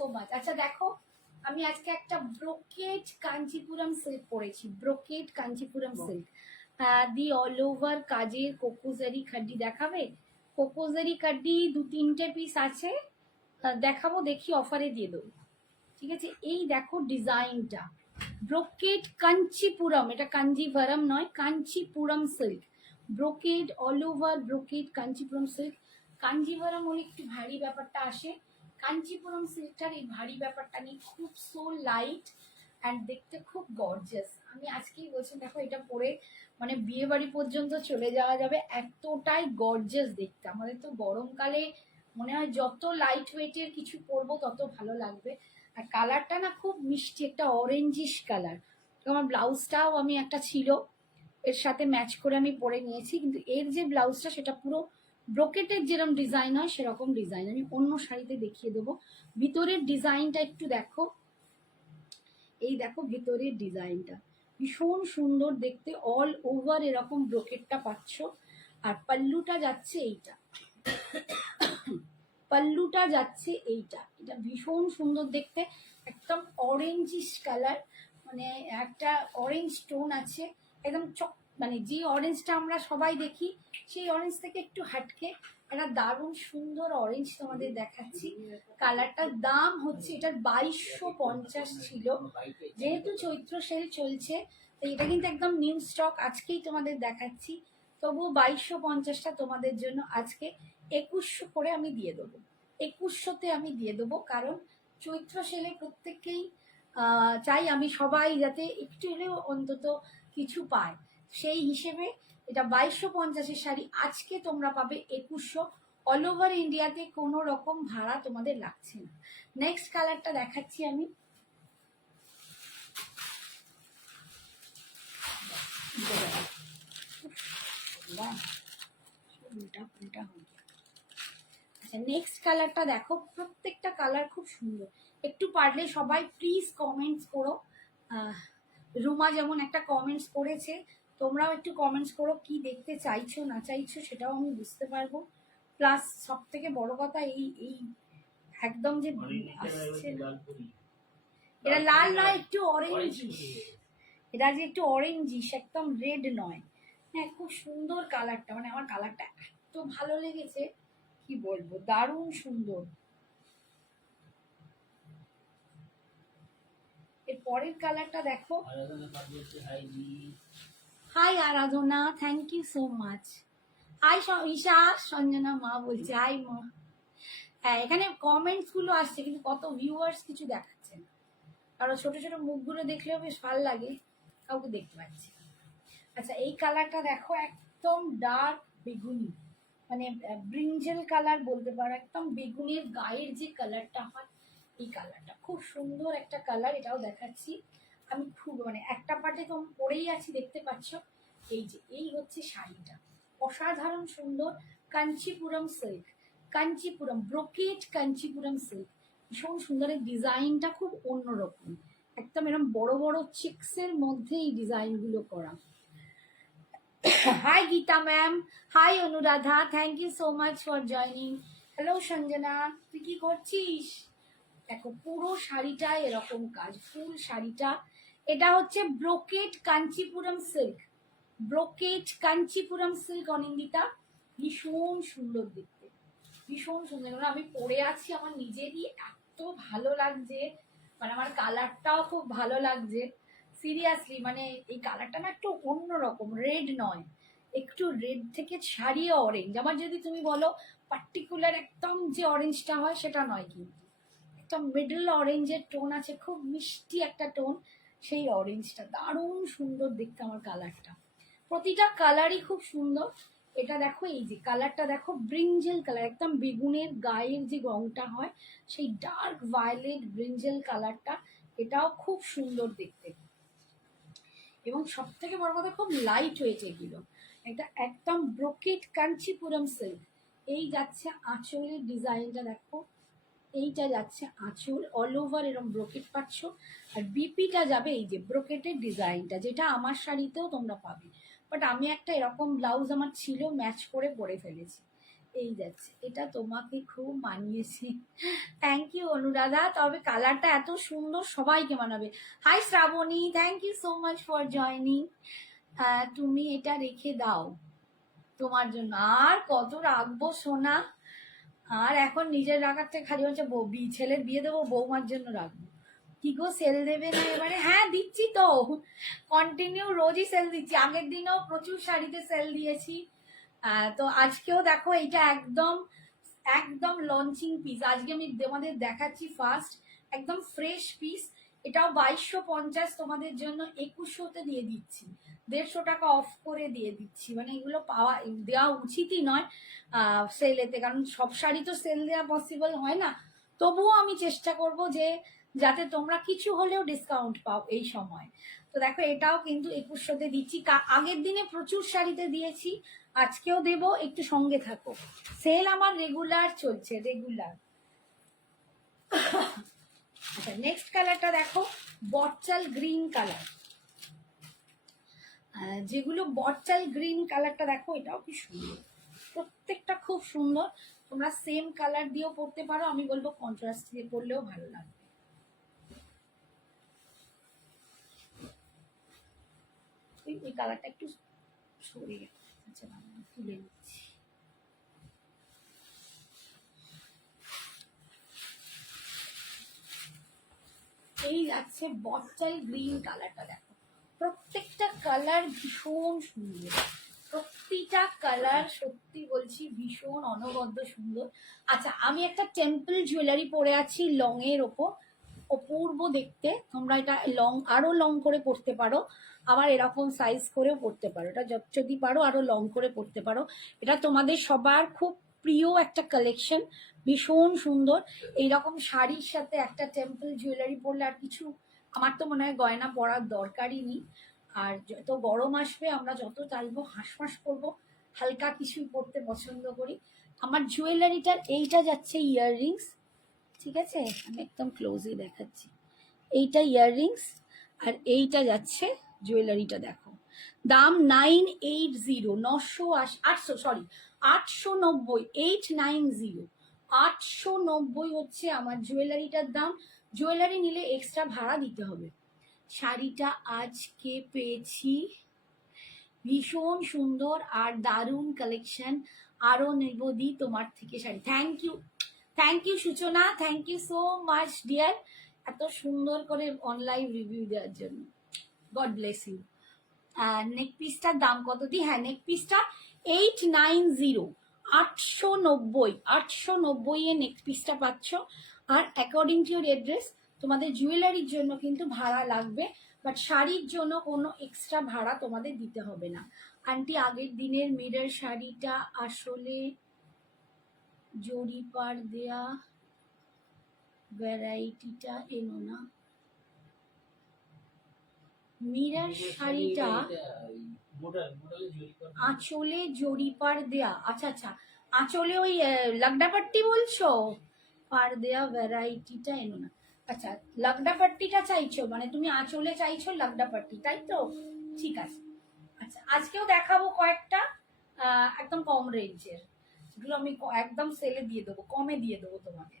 So much. আচ্ছা দেখো, আমি আজকে একটা ব্রোকেট কাঞ্চিপুরম সিল্ক পরেছি, brocade Kanchipuram silk the all over কাজের কোকোজারি খাড্ডি দেখাবে? কোকোজারি কাড্ডি 2-3টে পিস আছে, দেখাবো, দেখি অফারে দিয়ে দেবো, ঠিক আছে? এই দেখো ডিজাইনটা, ব্রোকেট কাঞ্চিপুরম, এটা কাঞ্জিভারম নয়, Kanchipuram silk, brocade all over brocade Kanchipuram silk. Kanjivaram হলে একটু ভারী ব্যাপারটা আসে, কাঞ্চিপুরম সিল্কটার এই ভারী ব্যাপারটা নেই, খুব সো লাইট অ্যান্ড দেখতে খুব গর্জিয়াস। আমি আজকেই বলছি, দেখো এটা পরে মানে বিয়ে বাড়ি পর্যন্ত চলে যাওয়া যাবে, এতটাই গর্জিয়াস দেখতে। আমাদের তো গরমকালে মনে হয় যত লাইট ওয়েটের কিছু পরবো তত ভালো লাগবে। আর কালারটা না খুব মিষ্টি, একটা অরেঞ্জিশ কালার। আমার ব্লাউজটাও আমি একটা ছিল এর সাথে ম্যাচ করে আমি পরে নিয়েছি, কিন্তু এর যে ব্লাউজটা সেটা পুরো ব্রোকেটের যেরকম ডিজাইন হয় সেরকম ডিজাইন। আমি অন্য শাড়িতে দেখিয়ে দেবো। ভিতরের ডিজাইনটা একটু দেখো, এই দেখো ভিতরের ডিজাইনটা ভীষণ সুন্দর দেখতে, অল ওভার এরকম ব্রোকেটটা পাচ্ছ। আর পাল্লুটা যাচ্ছে এইটা, পাল্লুটা যাচ্ছে এইটা, এটা ভীষণ সুন্দর দেখতে, একদম অরেঞ্জিশ কালার, মানে একটা অরেঞ্জ টোন আছে, একদম চক, মানে যে অরেঞ্জটা আমরা সবাই দেখি সেই অরেঞ্জ থেকে একটু হাটকে একটা দারুণ সুন্দর অরেঞ্জ তোমাদের দেখাচ্ছি। কালারটার দাম হচ্ছে, এটার 2250 ছিল, যেহেতু চৈত্র সেল চলছে তো এটা কিন্তু একদম নিউ স্টক, আজকেই তোমাদের দেখাচ্ছি। তবুও 2250টা তোমাদের জন্য আজকে 2100 করে আমি দিয়ে দেবো, 2100তে আমি দিয়ে দেবো, কারণ চৈত্র সেলে প্রত্যেককেই চাই আমি সবাই যাতে একটু হলেও অন্তত কিছু পায়, সেই হিসেবে এটা 2250-এর শাড়ি আজকে তোমরা পাবে 2100, অল ওভার ইন্ডিয়াতে কোনো রকম ভাড়া তোমাদের লাগছে না। নেক্সট কালারটা দেখাচ্ছি আমি, আচ্ছা নেক্সট কালারটা দেখো, প্রত্যেকটা কালার খুব সুন্দর। একটু পারলে সবাই প্লিজ কমেন্টস করো, রুমা যেমন একটা কমেন্টস করেছে, তোমরাও একটু কমেন্টস করো কি দেখতে চাইছো না চাইছো, সেটাও আমি বুঝতে পারবো। প্লাস সব থেকে বড় কথা, এই এই একদম যে আসছে, এটা লাল নয়, একটু অরেঞ্জিশ, এটা যে একটু অরেঞ্জিশ, একদম রেড নয়। হ্যাঁ খুব সুন্দর কালারটা, মানে আমার কালারটা এত ভালো লেগেছে কি বলবো, দারুণ সুন্দর। এর পরের কালারটা দেখো, hi Aradhana, thank you so much. Hi Isha, Sanjana মা বলছে হাই মা। হ্যাঁ এখানে কমেন্টস গুলো আসছে কিন্তু কত ভিউয়ার্স কিছু দেখাচ্ছে না, কারণ ছোট ছোট মুখগুলো দেখলেও বেশ ভালো লাগে, কাউকে দেখতে পাচ্ছি। আচ্ছা এই কালারটা দেখো, একদম ডার্ক বেগুনি, মানে ব্রিঞ্জেল কালার বলতে পারো, একদম বেগুনের গায়ের যে কালারটা হয় এই কালারটা খুব সুন্দর একটা কালার, এটাও দেখাচ্ছি আমি। খুব মানে একটা পার্টে তো পরেই আছি দেখতে পাচ্ছ, এই যে এই হচ্ছে শাড়িটা, অসাধারণ সুন্দর, Kanchipuram silk, Kanchipuram brocade Kanchipuram silk, ভীষণ সুন্দর। এই ডিজাইনটা খুব অন্যরকম, একদম এরকম বড় বড় চেক্সের মধ্যে এই ডিজাইনগুলো করা। Hi Gita ma'am, hi Anuradha, thank you so much for joining. Hello Sanjana, তুই কি করছিস? দেখো পুরো শাড়িটা এরকম কাজ, ফুল শাড়িটা, এটা হচ্ছে brocade Kanchipuram silk, brocade Kanchipuram silk Anindita, ভীষণ সুন্দর দেখতে, ভীষণ সুন্দর। আমি পরে আছি, আমার নিজেরই এত ভালো লাগছে, মানে আমার কালারটাও খুব ভালো লাগছে সিরিয়াসলি, মানে এই কালারটা না একটু অন্যরকম, রেড নয়, একটু রেড থেকে ছাড়িয়ে অরেঞ্জ। আমার যদি তুমি বলো পার্টিকুলার একদম যে অরেঞ্জটা হয় সেটা নয়, কিন্তু একটা মিডল অরেঞ্জের টোন আছে, খুব মিষ্টি একটা টোন, সেই অরেঞ্জটা দারুণ সুন্দর দেখতে আমার কালারটা, প্রতিটা কালারই খুব সুন্দর। এটা দেখো, এই যে কালারটা দেখো, ব্রিঞ্জেল কালার, একদম বেগুনের গায়ের যে রংটা হয় সেই ডার্ক ভায়োলেট ব্রিঞ্জেল কালারটা, এটাও খুব সুন্দর দেখতে, এবং সব থেকে বড় কথা খুব লাইট ওয়েট এগুলো। এটা একদম ব্রোকেট কাঞ্চিপুরম সিল্ক। এই যাচ্ছে আঁচলের ডিজাইনটা দেখো, এইটা যাচ্ছে আঁচল, অল ওভার এরকম ব্রোকেট পাচ্ছ, আর বিপিটা যাবে এই যে ব্রোকেটের ডিজাইনটা, যেটা আমার শাড়িতেও তোমরা পাবে, বাট আমি একটা এরকম ব্লাউজ আমার ছিল, ম্যাচ করে পরে ফেলেছি। এই যাচ্ছে, এটা তোমাকে খুব মানিয়েছে। থ্যাংক ইউ অনুরাধা, তবে কালারটা এত সুন্দর সবাইকে মানাবে। Hi Shrabani, thank you so much for joining. তুমি এটা রেখে দাও তোমার জন্য। আর কত রাখবো সোনা, আর এখন নিজের রাখার থেকে খালি হচ্ছে ছেলের বিয়ে দেবো, বৌমার জন্য রাখবো। কি গো সেল দেবে না এবারে? হ্যাঁ দিচ্ছি তো, কন্টিনিউ রোজই সেল দিচ্ছি। আগের দিনও প্রচুর শাড়িতে সেল দিয়েছি। তো আজকেও দেখো এইটা একদম একদম লঞ্চিং পিস, আজকে আমি তোমাদের দেখাচ্ছি ফার্স্ট, একদম ফ্রেশ পিস। এটাও 2250, তোমাদের জন্য 2100-তে দিয়ে দিচ্ছি, 150 টাকা অফ করে দিয়ে দিচ্ছি। মানে এগুলো পাওয়া দেওয়া উচিতই নয় সেলেতে, কারণ সব শাড়ি তো সেল দেওয়া পসিবল হয় না। তবুও আমি চেষ্টা করব যে যাতে তোমরা কিছু হলেও ডিসকাউন্ট পাও এই সময়। তো দেখো এটাও কিন্তু 2100-তে দিচ্ছি। আগের দিনে প্রচুর শাড়িতে দিয়েছি, আজকেও দেব, একটু সঙ্গে থাকো। সেল আমার রেগুলার চলছে, রেগুলার। আচ্ছা নেক্সট কালারটা দেখো, বটচাল গ্রিন কালার। যেগুলো বটচাল গ্রিন কালারটা দেখো, এটাও কি সুন্দর, প্রত্যেকটা খুব সুন্দর। তোমরা সেম কালার দিয়েও পরতে পারো, আমি বলবো কন্ট্রাস্ট দিয়ে পরলেও ভালো লাগবে। এই কালারটা একটু সরে গেছে, আচ্ছা তুলে নিচ্ছি। এই যাচ্ছে বটচাল গ্রিন কালারটা, দেখো প্রত্যেকটা কালার ভীষণ সুন্দর, প্রতিটা কালার সত্যি বলছি ভীষণ অনবদ্য সুন্দর। আচ্ছা আমি একটা টেম্পল জুয়েলারি পরে আছি লং এর ওপর, অপূর্ব দেখতে। তোমরা এটা লং, আরো লং করে পরতে পারো, আবার এরকম সাইজ করেও পরতে পারো, এটা যদি পারো আরো লং করে পরতে পারো। এটা তোমাদের সবার খুব প্রিয় একটা কালেকশন, ভীষণ সুন্দর। এইরকম শাড়ির সাথে একটা টেম্পল জুয়েলারি পরলে আর কিছু আমার তো মনে হয় গয়না পরার দরকারই নেই। আর যত গরম আসবে আমরা যত চাইবো হাঁসফাঁস করবো, হালকা কিছুই পরতে পছন্দ করি। আমার জুয়েলারিটার এইটা যাচ্ছে ইয়াররিংস, ঠিক আছে আমি একদম ক্লোজে দেখাচ্ছি। এইটা ইয়াররিংস আর এইটা যাচ্ছে জুয়েলারিটা, দেখো দাম 980, 800, সরি 890, 890, 890 হচ্ছে আমার জুয়েলারিটার দাম। জুয়েলারি নিলে এক্সট্রা ভাড়া দিতে হবে। শাড়িটা আজকে পেয়েছি, ভীষণ সুন্দর আর দারুণ কালেকশন। আরো নেব দি তোমার থেকে sari. Thank you Suchana, thank you so much dear, এত সুন্দর করে অনলাইন রিভিউ দেওয়ার জন্য, গড ব্লেস ইউ। নেক পিসটার দাম কত দি? হ্যাঁ নেক পিসটা 890, 890, 890 এ নেক পিসটা পাচ্ছ। আর অ্যাকর্ডিং টু ইউর এড্রেস তোমাদের জুয়েলারির জন্য কিন্তু ভাড়া লাগবে, বাট শাড়ির জন্য কোনো এক্সট্রা ভাড়া তোমাদের দিতে হবে না। আন্টি আগের দিনের মিরর শাড়িটা আসলে জরিপার দেয়া ভ্যারাইটিটা এনো না। মিরর শাড়িটা আঁচলে জরিপার দেয়া, আচ্ছা আচ্ছা আঁচলে ওই লাগডাপাট্টি বলছো, পার দেয়া ভ্যারাইটিটা এনো না। আচ্ছা লাগডাপাট্টিটা চাইছো, মানে তুমি আঁচলে চাইছো লাগডাপাট্টি, তাই তো? ঠিক আছে। আচ্ছা আজকেও দেখাবো কয়েকটা একদম কম রেঞ্জের, যেগুলো আমি একদম সেলে দিয়ে দেবো, কমে দিয়ে দেবো তোমাকে,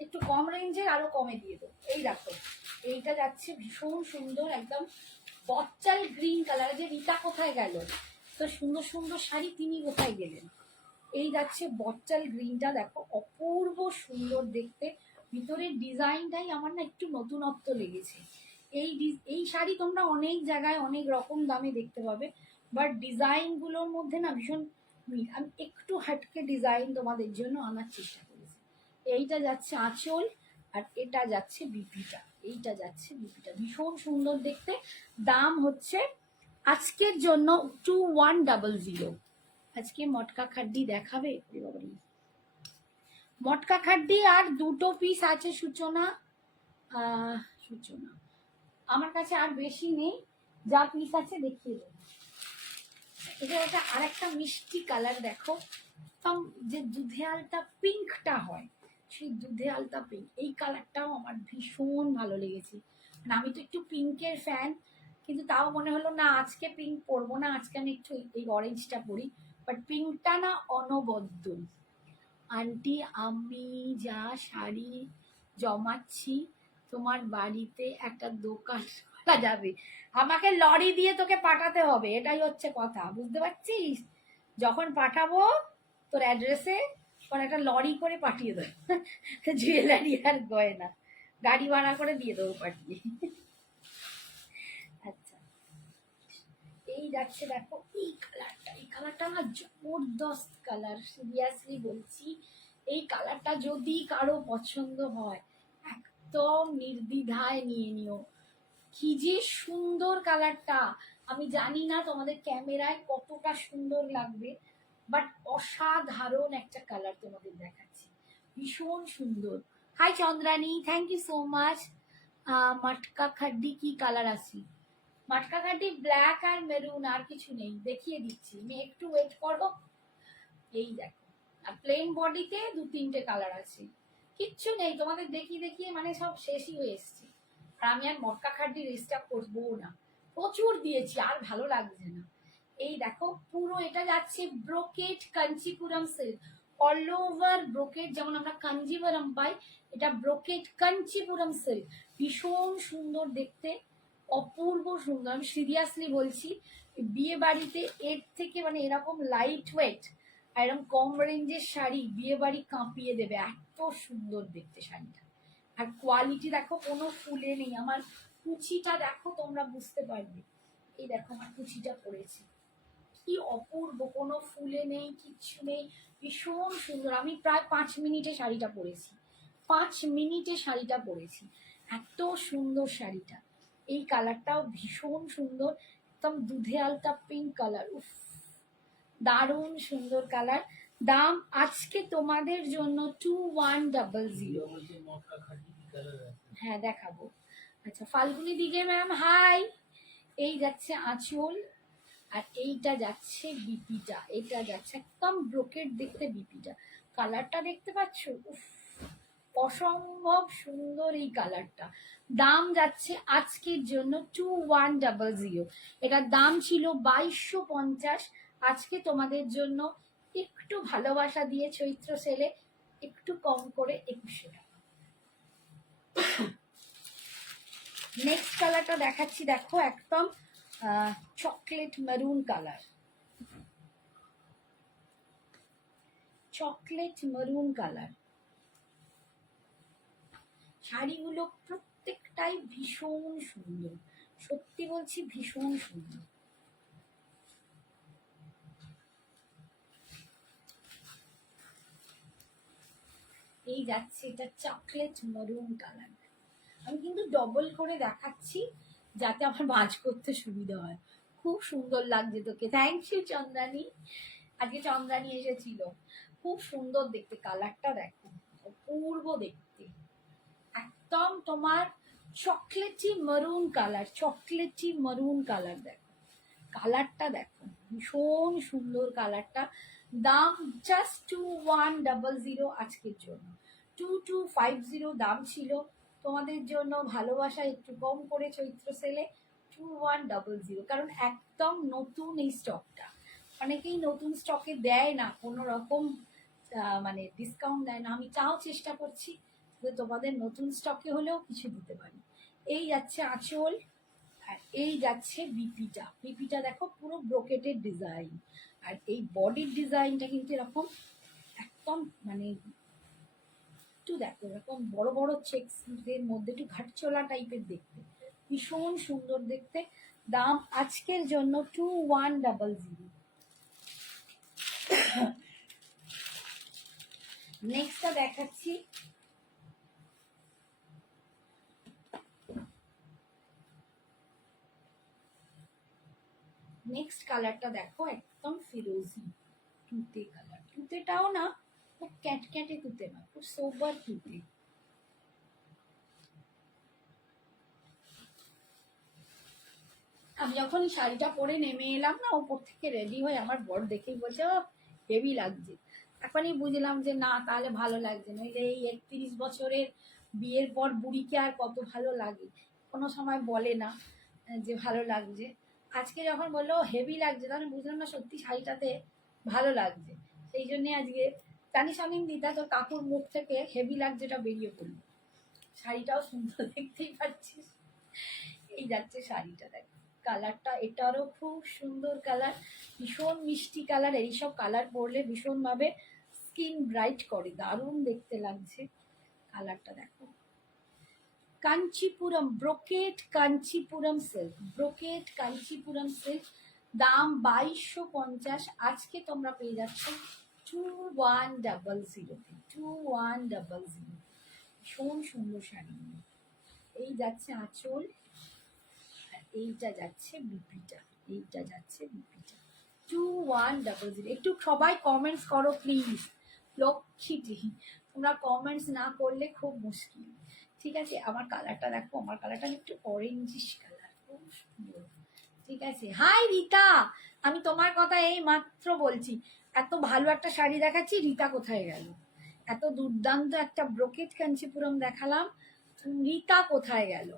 একটু কম রেঞ্জের আরো কমে দিয়ে দেবো। এই দেখো এইটা যাচ্ছে ভীষণ সুন্দর, একদম বটচাল গ্রিন কালার। যে রিতা কোথায় গেল, তো সুন্দর সুন্দর শাড়ি তিনি কোথায় গেলেন? এই যাচ্ছে বটচাল গ্রিনটা, দেখো অপূর্ব সুন্দর দেখতে, ভিতরের ডিজাইনটাই আমার না একটু নতুনত্ব লেগেছে। এই শাড়ি তোমরা অনেক জায়গায় অনেক রকম দামে দেখতে পাবে, বাট ডিজাইনগুলোর মধ্যে না ভীষণ মিল। আমি একটু হাটকে ডিজাইন তোমাদের জন্য আনার চেষ্টা করেছি। এইটা যাচ্ছে আঁচল আর এটা যাচ্ছে বিপিটা, এইটা যাচ্ছে বিপিটা, ভীষণ সুন্দর দেখতে। দাম হচ্ছে আজকের জন্য 2100। আজকে মটকা খাড্ডি দেখাবে? মটকা খাড্ডি আর দুটো পিস আছে সূচনা, সূচনা আমার কাছে আর বেশি নেই, যা পিস আছে দেখিয়ে দেবো। এটা একটা আরেকটা মিষ্টি কালার দেখো, একদম যে দুধে আলতা পিঙ্কটা হয়, সেই দুধে আলতা পিঙ্ক, এই কালারটাও আমার ভীষণ ভালো লেগেছে। মানে আমি তো একটু পিঙ্কের ফ্যান, কিন্তু তাও মনে হলো না আজকে পিঙ্ক পরবো না, আজকে আমি একটু এই অরেঞ্জটা পরি। বাট পিঙ্কটা না অনবদ্য, আন্টি আমি যা শাড়ি জমাচ্ছি তোমার বাড়িতে একটা দোকান খোলা যাবে। আমাকে লরি দিয়ে তোকে পাঠাতে হবে, এটাই হচ্ছে কথা, বুঝতে পারছিস? যখন পাঠাবো তোর অ্যাড্রেসে তখন একটা লরি করে পাঠিয়ে দেবো জুয়েলারি আর গয়না গাড়ি ভাড়া করে দিয়ে দেবো পাঠিয়ে। আচ্ছা, এই যাচ্ছে দেখো এই কালারটা, এই কালারটা না জবরদস্ত কালার, সিরিয়াসলি বলছি। এই কালারটা যদি কারো পছন্দ হয় একদম নির্দ্বিধায় নিয়ে নিও। কি যে সুন্দর কালারটা, আমি জানি না তোমাদের ক্যামেরায় কতটা সুন্দর লাগবে, বাট অসাধারণ একটা কালার তোমাদের দেখাচ্ছি, ভীষণ সুন্দর। Hi Chandrani, thank you so much. Matka khaddi কি কালার আছে? মাটকা খাড্ডি ব্ল্যাক আর মেরুন, আর কিছু নেই, দেখিয়ে দিচ্ছি আমি, একটু ওয়েট করো। এই দেখো, আর প্লেন বডিতে 2-3টে কালার আছে, কিচ্ছু নেই, তোমাদের দেখিয়ে দেখিয়ে মানে সব শেষই হয়ে এসছে। আর আমি আর মটকা খাড্ডি রেস্টটা করবো না, প্রচুর দিয়েছি, আর ভালো লাগছে না। এই দেখো পুরো এটা যাচ্ছে brocade Kanchipuram silk, all over brocade, যেমন আমরা কাঞ্জিভারম পাই, এটা ব্রোকেট কাঞ্চিপুরম সিল্ক, ভীষণ সুন্দর দেখতে, অপূর্ব সুন্দর। আমি সিরিয়াসলি বলছি, বিয়ে বাড়িতে এর থেকে মানে এরকম লাইট ওয়েট আর এরকম কম রেঞ্জের শাড়ি বিয়ে বাড়ি কাঁপিয়ে দেবে, এত সুন্দর দেখতে শাড়িটা। আর কোয়ালিটি দেখো, কোনো ফুলে নেই, আমার কুচিটা দেখো, তোমরা বুঝতে পারবে। এই দেখো আমার কুচিটা পড়েছি, কি অপূর্ব, কোনো ফুলে নেই, কিচ্ছু নেই, ভীষণ সুন্দর। আমি প্রায় 5 মিনিটে শাড়িটা পরেছি, 5 মিনিটে শাড়িটা পরেছি, এত সুন্দর শাড়িটা। এই কালারটাও ভীষণ সুন্দর, একদম দুধে আলতা পিঙ্ক কালার, উফ দারুণ সুন্দর কালার। দাম আজকে তোমাদের জন্য 2100। হ্যাঁ দেখাবো। আচ্ছা ফাল্গুনি দিকে ম্যাম হাই। এই যাচ্ছে আঁচল, আর এইটা যাচ্ছে বিপিটা, এটা যাচ্ছে একদম ব্রোকেট দেখতে বিপিটা, কালারটা দেখতে পাচ্ছ, উফ অসম্ভব সুন্দর এই কালারটা। দাম যাচ্ছে আজকের জন্য 2100, এটার দাম ছিল 2250, আজকে তোমাদের জন্য একটু ভালোবাসা দিয়ে চৈত্র সেলে একটু কম করে 2100 টাকা। নেক্সট কালারটা দেখাচ্ছি, দেখো একদম chocolate maroon colour, chocolate maroon colour. শাড়িগুলো প্রত্যেকটাই ভীষণ সুন্দর, সত্যি বলছি ভীষণ সুন্দর। এই যাচ্ছে এটা চকলেট মেরুন কালার, আমি কিন্তু ডবল করে দেখাচ্ছি যাতে আমার ভাঁজ করতে সুবিধা হয়। খুব সুন্দর লাগছে তোকে, থ্যাংক ইউ চন্দ্রানী, আজকে চন্দ্রানী এসেছিল, খুব সুন্দর দেখতে, কালারটা দেখো অপূর্ব দেখতে, একদম তোমার chocolatey maroon colour, chocolatey maroon colour, দেখো কালারটা দেখো ভীষণ সুন্দর কালারটা। দাম জাস্ট 2100 আজকের জন্য, 2250 দাম ছিল, তোমাদের জন্য ভালোবাসা একটু কম করে চৈত্র সেলে 2100, কারণ একদম নতুন এই স্টকটা, অনেকেই নতুন স্টকে দেয় না কোনো রকম মানে ডিসকাউন্ট দেয় না, আমি তাও চেষ্টা করছি যে তোমাদের নতুন স্টকে হলেও কিছু দিতে পারি। এই যাচ্ছে আঁচল, আর এই যাচ্ছে বিপিটা, বিপিটা দেখো পুরো ব্রোকেটের ডিজাইন, আর এই বডির ডিজাইনটা কিন্তু এরকম একদম মানে একটু দেখো এরকম বড় বড় চেক্সের মধ্যে একটু ঘাটচোলা টাইপের দেখতে, ভীষণ সুন্দর দেখতে। দাম আজকের জন্য 2100। নেক্সটটা দেখাচ্ছি, নেক্সট কালারটা দেখো একদম ফিরোজি তুতে কালার, তুতেটাও না খুব ক্যাটক্যাটে তুতে না, খুব সোবার তুতে। আমি যখন শাড়িটা পরে নেমে এলাম না ওপর থেকে রেডি হয়ে, আমার বর দেখেই বলছে ও হেভি লাগছে, এখনই বুঝলাম যে না তাহলে ভালো লাগছে, নইলে এই 31 বছরের বিয়ের পর বুড়িকে আর কত ভালো লাগে, কোনো সময় বলে না যে ভালো লাগছে। আজকে যখন বললো হেভি লাগছে তখন বুঝলাম না সত্যি শাড়িটাতে ভালো লাগছে, সেই জন্যে আজকে জানিস অনিন্দিতা, তোর কাকুর মুখ থেকে হেভি লাগ যেটা বেরিয়ে পড়লো। শাড়িটাও সুন্দর, দেখতেই পাচ্ছিস। এই যাচ্ছে শাড়িটা, দেখ কালারটা, এটারও খুব সুন্দর কালার, ভীষণ মিষ্টি কালার। এইসব কালার পরলে ভীষণভাবে স্কিন ব্রাইট করে, দারুণ দেখতে লাগছে। কালারটা দেখো, Kanchipuram brocade, Kanchipuram silk, brocade Kanchipuram silk, দাম 2250। আজকে তোমরা পেয়ে যাচ্ছ 2100, 2100। ভীষণ সুন্দর শাড়ি। এই যাচ্ছে আঁচল, আর এইটা যাচ্ছে বিপিটা, এইটা যাচ্ছে বিপিটা। 2100। একটু সবাই কমেন্টস করো প্লিজ, লক্ষ্মীটি, তোমরা কমেন্টস না করলে খুব মুশকিল। ঠিক আছে, আমার কালারটা দেখো, আমার কালারটা একটু অরেঞ্জিশ কালার, খুব সুন্দর। ঠিক আছে, হাই রীতা, আমি তোমার কথা এই মাত্র বলছি। এত ভালো একটা শাড়ি দেখাচ্ছি, রীতা কোথায় গেল? এত দুর্দান্ত একটা ব্রোকেট কাঞ্চিপুরম দেখালাম, রীতা কোথায় গেল?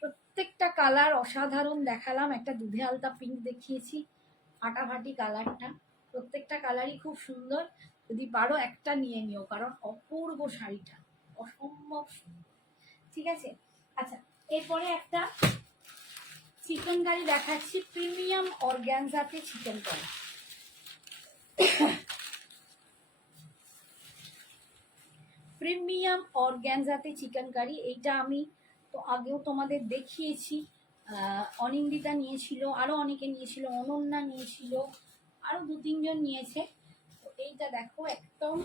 প্রত্যেকটা কালার অসাধারণ দেখালাম, একটা দুধে আলতা পিঙ্ক দেখিয়েছি, ফাটাফাটি কালারটা, প্রত্যেকটা কালারই খুব সুন্দর। যদি পারো একটা নিয়ে নিও, কারণ অপূর্ব শাড়িটা, অসম্ভব সুন্দর। ঠিক আছে, আচ্ছা এরপরে একটা চিকেন কারি দেখাচ্ছি, প্রিমিয়াম অর্গ্যানজাতে চিকেন কারি। প্রিমিয়াম অর্গ্যানজাতে চিকেন কারি, এইটা আমি তো আগেও তোমাদের দেখিয়েছি। অনিন্দিতা নিয়েছিল, আরো অনেকে নিয়েছিল, অনন্যা নিয়েছিল, আরো 2-3 জন নিয়েছে। তো এইটা দেখো, একদম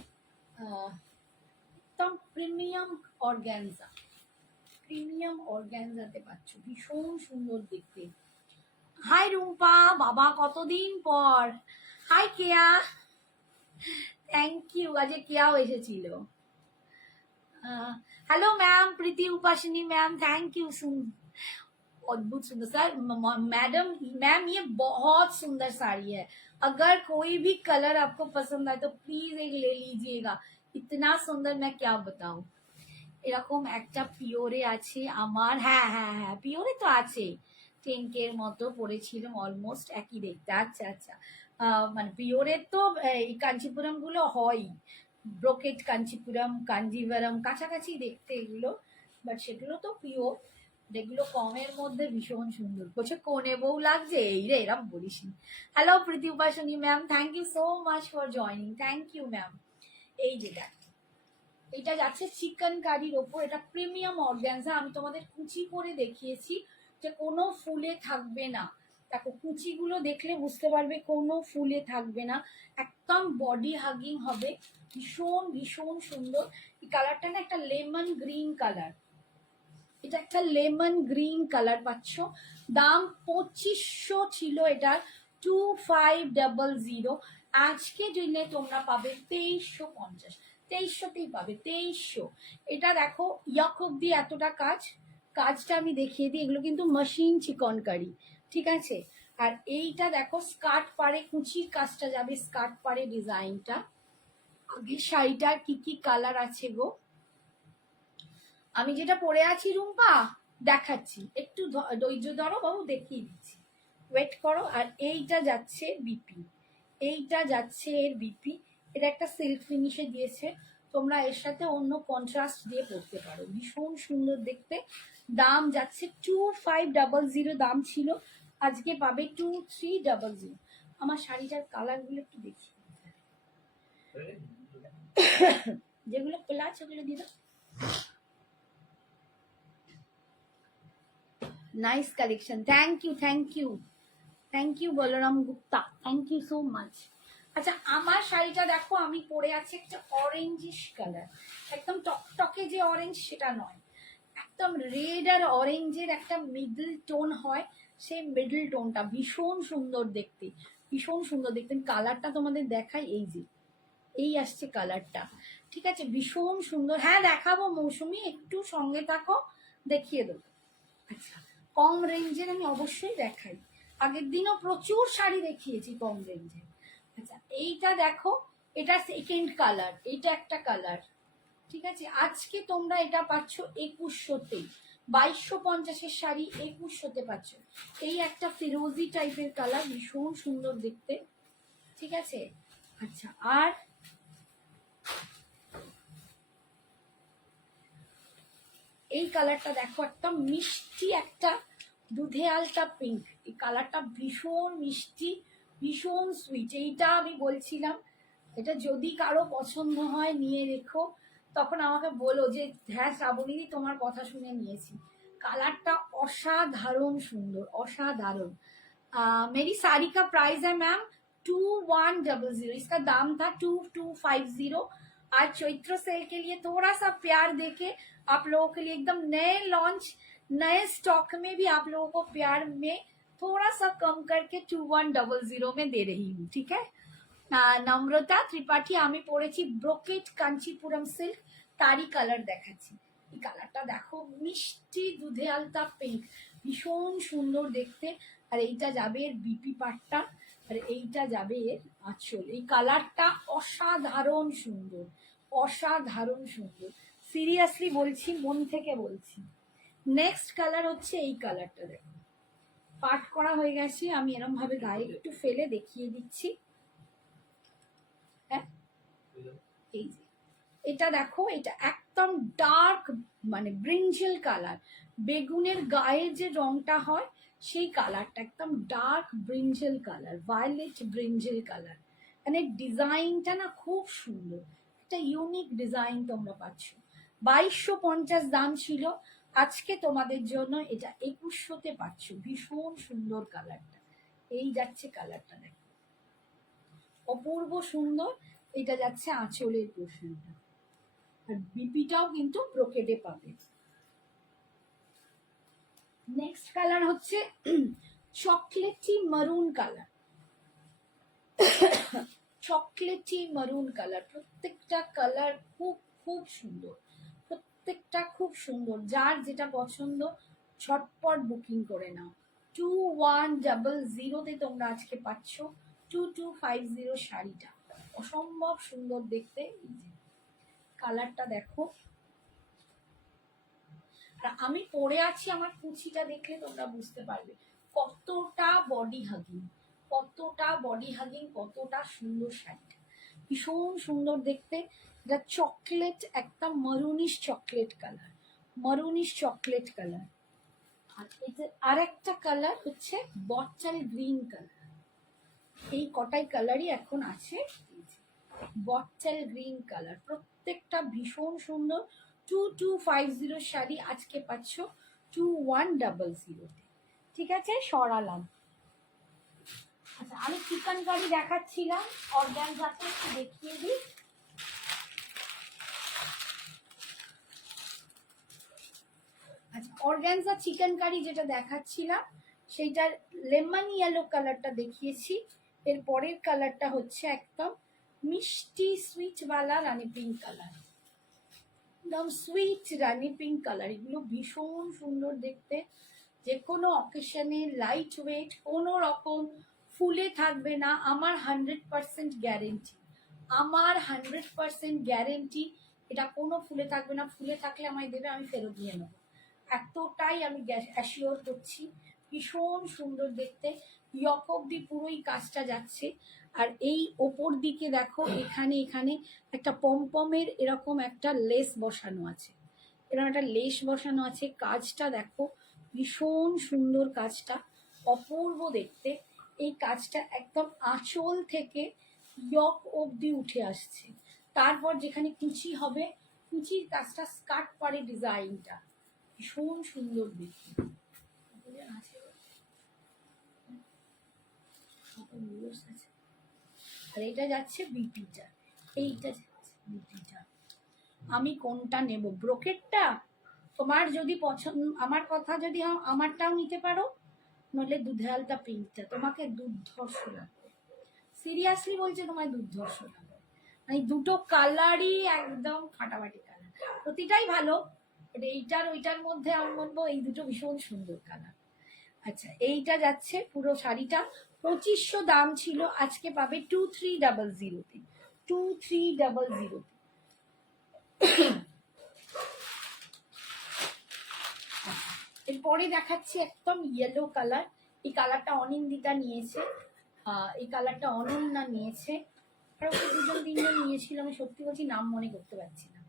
একদম প্রিমিয়াম অর্গ্যানজা, প্রিমিয়াম অর্গ্যানজাতে পাচ্ছ, ভীষণ সুন্দর দেখতে। হাই রুম্পা, বাবা কতদিন পর। হাই কেয়া, থ্যাংক ইউ, আজকে কেয়াও এসেছিল। Hello ma'am, Preeti Upasani ma'am, thank you. अद्भुत सुंदर सर, मैडम मैम ये बहुत सुंदर साड़ी है, अगर कोई भी कलर आपको पसंद आए तो प्लीज एक ले लीजिएगा, इतना सुंदर मैं क्या बताऊं। এরকম একটা পিওরে আছে আমার, হ্যাঁ হ্যাঁ হ্যাঁ পিওরে তো আছে, 10K এর মতো পড়েছিলাম, অলমোস্ট একই দেখতে। আচ্ছা আচ্ছা, মানে পিওরের তো এই কাঞ্চিপুরম গুলো হয়, ব্রোকেট কাঞ্চিপুরম, কাঞ্জিভারম কাছাকাছি দেখতে এগুলো, বাট সেগুলো তো পিওর। যেগুলো কমের মধ্যে ভীষণ সুন্দর। বলছে কোনে বউ লাগছে, এই রে এরম বলিস। Hello Preeti Upasani ma'am, thank you so much for joining, thank you ma'am. এই যেটা, এটা যাচ্ছে চিকেন কারির ওপর, এটা প্রিমিয়াম অর্গ্যানজা। আমি তোমাদের কুচি করে দেখিয়েছি যে কোনো ফুলে থাকবে না, দেখো কুচিগুলো দেখলে বুঝতে পারবে কোনো ফুলে থাকবে না, একদম বডি হাগিং হবে, ভীষণ ভীষণ সুন্দর। এই কালারটা না একটা লেমন গ্রিন কালার, এটা একটা লেমন গ্রিন কালার পাচ্ছ। দাম 2500 ছিল এটার, 2500। আজকে দিনে তোমরা পাবে 2350, 2300তেই পাবে, 2300। এটা দেখো ইয়াক অব্দি এতটা কাজ, কাজটা আমি দেখিয়ে দিই, এগুলো কিন্তু মেশিন চিকনকারি, ঠিক আছে। আর এইটা দেখো স্কার্ট পাড়ে কুচির কাজটা যাবে, স্কার্ট পাড়ে ডিজাইনটা। আগে শাড়িটার কি কি কালার আছে গো, আমি যেটা পরে আছি রুম্পা দেখাচ্ছি, একটু ধৈর্য ধরো বাবু, দেখিয়ে দিচ্ছি, ওয়েট করো। আর এইটা যাচ্ছে বিপি, এইটা যাচ্ছে এর বিপি, এটা একটা সিল্ক ফিনিশে দিয়েছে, তোমরা এর সাথে অন্য কন্ট্রাস্ট দিয়ে পরতে পারো, ভীষণ সুন্দর দেখতে। দাম যাচ্ছে 2500, দাম ছিল, আজকে পাবে 2300। আমার শাড়িটার কালারগুলো একটু দেখি, যেগুলো খোলা আছে ওগুলো দিয়ে দাও। Nice collection, thank you thank you thank you Balaram Gupta, thank you so much. আচ্ছা আমার শাড়িটা দেখো, আমি পরে আছি একটা অরেঞ্জিশ কালার, একদম টকটকে যে অরেঞ্জ সেটা নয়, একদম রেড আর অরেঞ্জের একটা মিডল টোন হয়, সেই মিডল টোনটা ভীষণ সুন্দর দেখতে, ভীষণ সুন্দর দেখতে। কালারটা তোমাদের দেখাই, এই যে এই আসছে কালারটা, ঠিক আছে, ভীষণ সুন্দর। হ্যাঁ দেখাবো মৌসুমি, একটু সঙ্গে থাকো, দেখিয়ে দেবো। আচ্ছা কম রেঞ্জের আমি অবশ্যই দেখাই, আগের দিনও প্রচুর শাড়ি দেখিয়েছি কম রেঞ্জে। আচ্ছা এইটা দেখো, এটা সেকেন্ড কালার, এইটা একটা কালার, ঠিক আছে। আজকে তোমরা এটা পাচ্ছ 2100তেই, 2250-এর শাড়ি 2100-তে পাচ্ছ। এই একটা ফিরোজি টাইপের কালার, ভীষণ সুন্দর দেখতে, ঠিক আছে। আচ্ছা আর এই কালারটা দেখো, একটা মিষ্টি একটা দুধে আলতা পিঙ্ক। এই কালারটা ভীষণ মিষ্টি, ভীষণ সুইট। এইটা আমি বলছিলাম, এটা যদি কারো পছন্দ হয় নিয়ে রেখো, তখন আমাকে বলো যে হ্যাঁ শ্রাবণীদি তোমার কথা শুনে নিয়েছি। কালারটা অসাধারণ সুন্দর, অसाधारण। मेरी साड़ी का प्राइस है मैम 2100। इसका दाम था 2250। आज चैत्र सेल के लिए थोड़ा सा प्यार देके आप लोगों के लिए एकदम नए लॉन्च, नए स्टॉक में भी आप लोगों को प्यार में थोड़ा सा कम करके 2100 में दे रही हूँ, ठीक है। নম্রতা ত্রিপাঠী, আমি পরেছি ব্রোকেট কাঞ্চিপুরম সিল্ক, তারই কালার দেখাচ্ছি। এই কালারটা দেখো, মিষ্টি দুধে আলতা পিঙ্ক, ভীষণ সুন্দর দেখতে। আর এইটা যাবে এর বিপি পাটটা, আর এইটা যাবে এর আঁচল। এই কালারটা অসাধারণ সুন্দর, অসাধারণ সুন্দর, সিরিয়াসলি বলছি, মন থেকে বলছি। নেক্সট কালার হচ্ছে এই কালারটা, দেখো পাট করা হয়ে গেছে, আমি এরম ভাবে গায়ে একটু ফেলে দেখিয়ে দিচ্ছি। এই যে এটা দেখো, এটা একদম ডার্ক মানে ব্রিঞ্জেল কালার, বেগুনের গায়ে যে রংটা হয় সেই কালারটা, একদম dark brinjal colour, violet brinjal colour. মানে ডিজাইনটা না খুব সুন্দর, একটা ইউনিক ডিজাইন তোমরা পাচ্ছ। 2250 দাম ছিল, আজকে তোমাদের জন্য এটা 2100-তে পাচ্ছ। ভীষণ সুন্দর কালারটা, এই যাচ্ছে কালারটা, দেখো অপূর্ব সুন্দর। এটা যাচ্ছে আঁচলের পোর্শনটা, আর বিপিটাও কিন্তু ব্রোকেডে পাবে। নেক্সট কালার হচ্ছে চকলেটি মারুন কালার, চকলেটি মারুন কালার। প্রত্যেকটা কালার খুব খুব সুন্দর, প্রত্যেকটা খুব সুন্দর। যার যেটা পছন্দ ঝটপট বুকিং করে নাও। 2100-তে তোমরা আজকে পাচ্ছ 2250 শাড়িটা, অসম্ভব সুন্দর দেখতে। কালারটা দেখো, আর আমি পরে আছি, আমার কুচিটা দেখলে তোমরা বুঝতে পারবে কতটা বডি হাগিং, কতটা বডি হাগিং, কতটা সুন্দর শাড়িটা, ভীষণ সুন্দর দেখতে। এটা চকলেট, একটা মারুনিশ চকলেট কালার, মারুনিশ চকলেট কালার। আর এটা আরেকটা কালার হচ্ছে বটল গ্রিন কালার। এই কটাই কালারই এখন আছে, বটল গ্রিন কালার। প্রত্যেকটা ভীষণ সুন্দর। 2250 শাড়ি আজকে পাচ্ছ 2100-তে, ঠিক আছে। সরালাম। আচ্ছা, আমি চিকেন কারি দেখাচ্ছিলাম, অর্গানজাতে একটু দেখিয়ে দিই। আচ্ছা, অর্গানজা চিকেন কারি যেটা দেখাচ্ছিলাম সেইটার লেমন ইয়েলো কালারটা দেখিয়েছি। এর পরের কালারটা হচ্ছে একদম মিষ্টি সুইটওয়ালা রানী পিঙ্ক কালার, একদম সুইট রানী পিঙ্ক কালার। এগুলো ভীষণ সুন্দর দেখতে, যে কোনো অকেশনে লাইট ওয়েট, কোনো রকম ফুলে থাকবে না। আমার 100% গ্যারেন্টি, আমার 100% গ্যারেন্টি, এটা কোনো ফুলে থাকবে না। ফুলে থাকলে আমায় দেবে, আমি ফেরত নিয়ে নেবো, এতটাই আমি অ্যাসিওর করছি। ভীষণ সুন্দর দেখতে, ইয়ক অব্দি পুরোই কাজটা যাচ্ছে। আর এই ওপর দিকে দেখো, এখানে এখানে একটা পমপমের এরকম একটা লেস বসানো আছে, এরকম একটা লেস বসানো আছে। কাজটা দেখো, ভীষণ সুন্দর কাজটা, অপূর্ব দেখতে। এই কাজটা একদম আঁচল থেকে ইয়ক অব্দি উঠে আসছে। তারপর যেখানে কুচি হবে, কুচির কাজটা স্কার্ট পাড়ে ডিজাইনটা ভীষণ সুন্দর দেখতে। আর এটা যাচ্ছে বিপিটা, এইটা যাচ্ছে বিপিটা। আমি কোনটা নেব, ব্রোকেটটা? তোমার যদি পছন্দ, আমার কথা যদি আমারটাও নিতে পারো, নইলে দুধে আলতা পিঙ্কটা। তোমাকে দুর্ধর্ষ লাগবে, সিরিয়াসলি বলছে, তোমায় দুর্ধর্ষ লাগবে। মানে দুটো কালারই একদম ফাটাফাটি কালার, প্রতিটাই ভালো। এইটার ওইটার মধ্যে আমি বলবো এই দুটো ভীষণ সুন্দর কালার। আচ্ছা, এইটা যাচ্ছে পুরো শাড়িটা 2500 দাম ছিল, আজকে পাবে 2300-তে, 2300-তে। এরপরে দেখাচ্ছি একদম ইয়েলো কালার। এই কালারটা অনিন্দিতা নিয়েছে, এই কালারটা অনন্যা নিয়েছে, আর ওকে দুজন তিনজন নিয়েছিল, আমি সত্যি বলছি নাম মনে করতে পারছি না।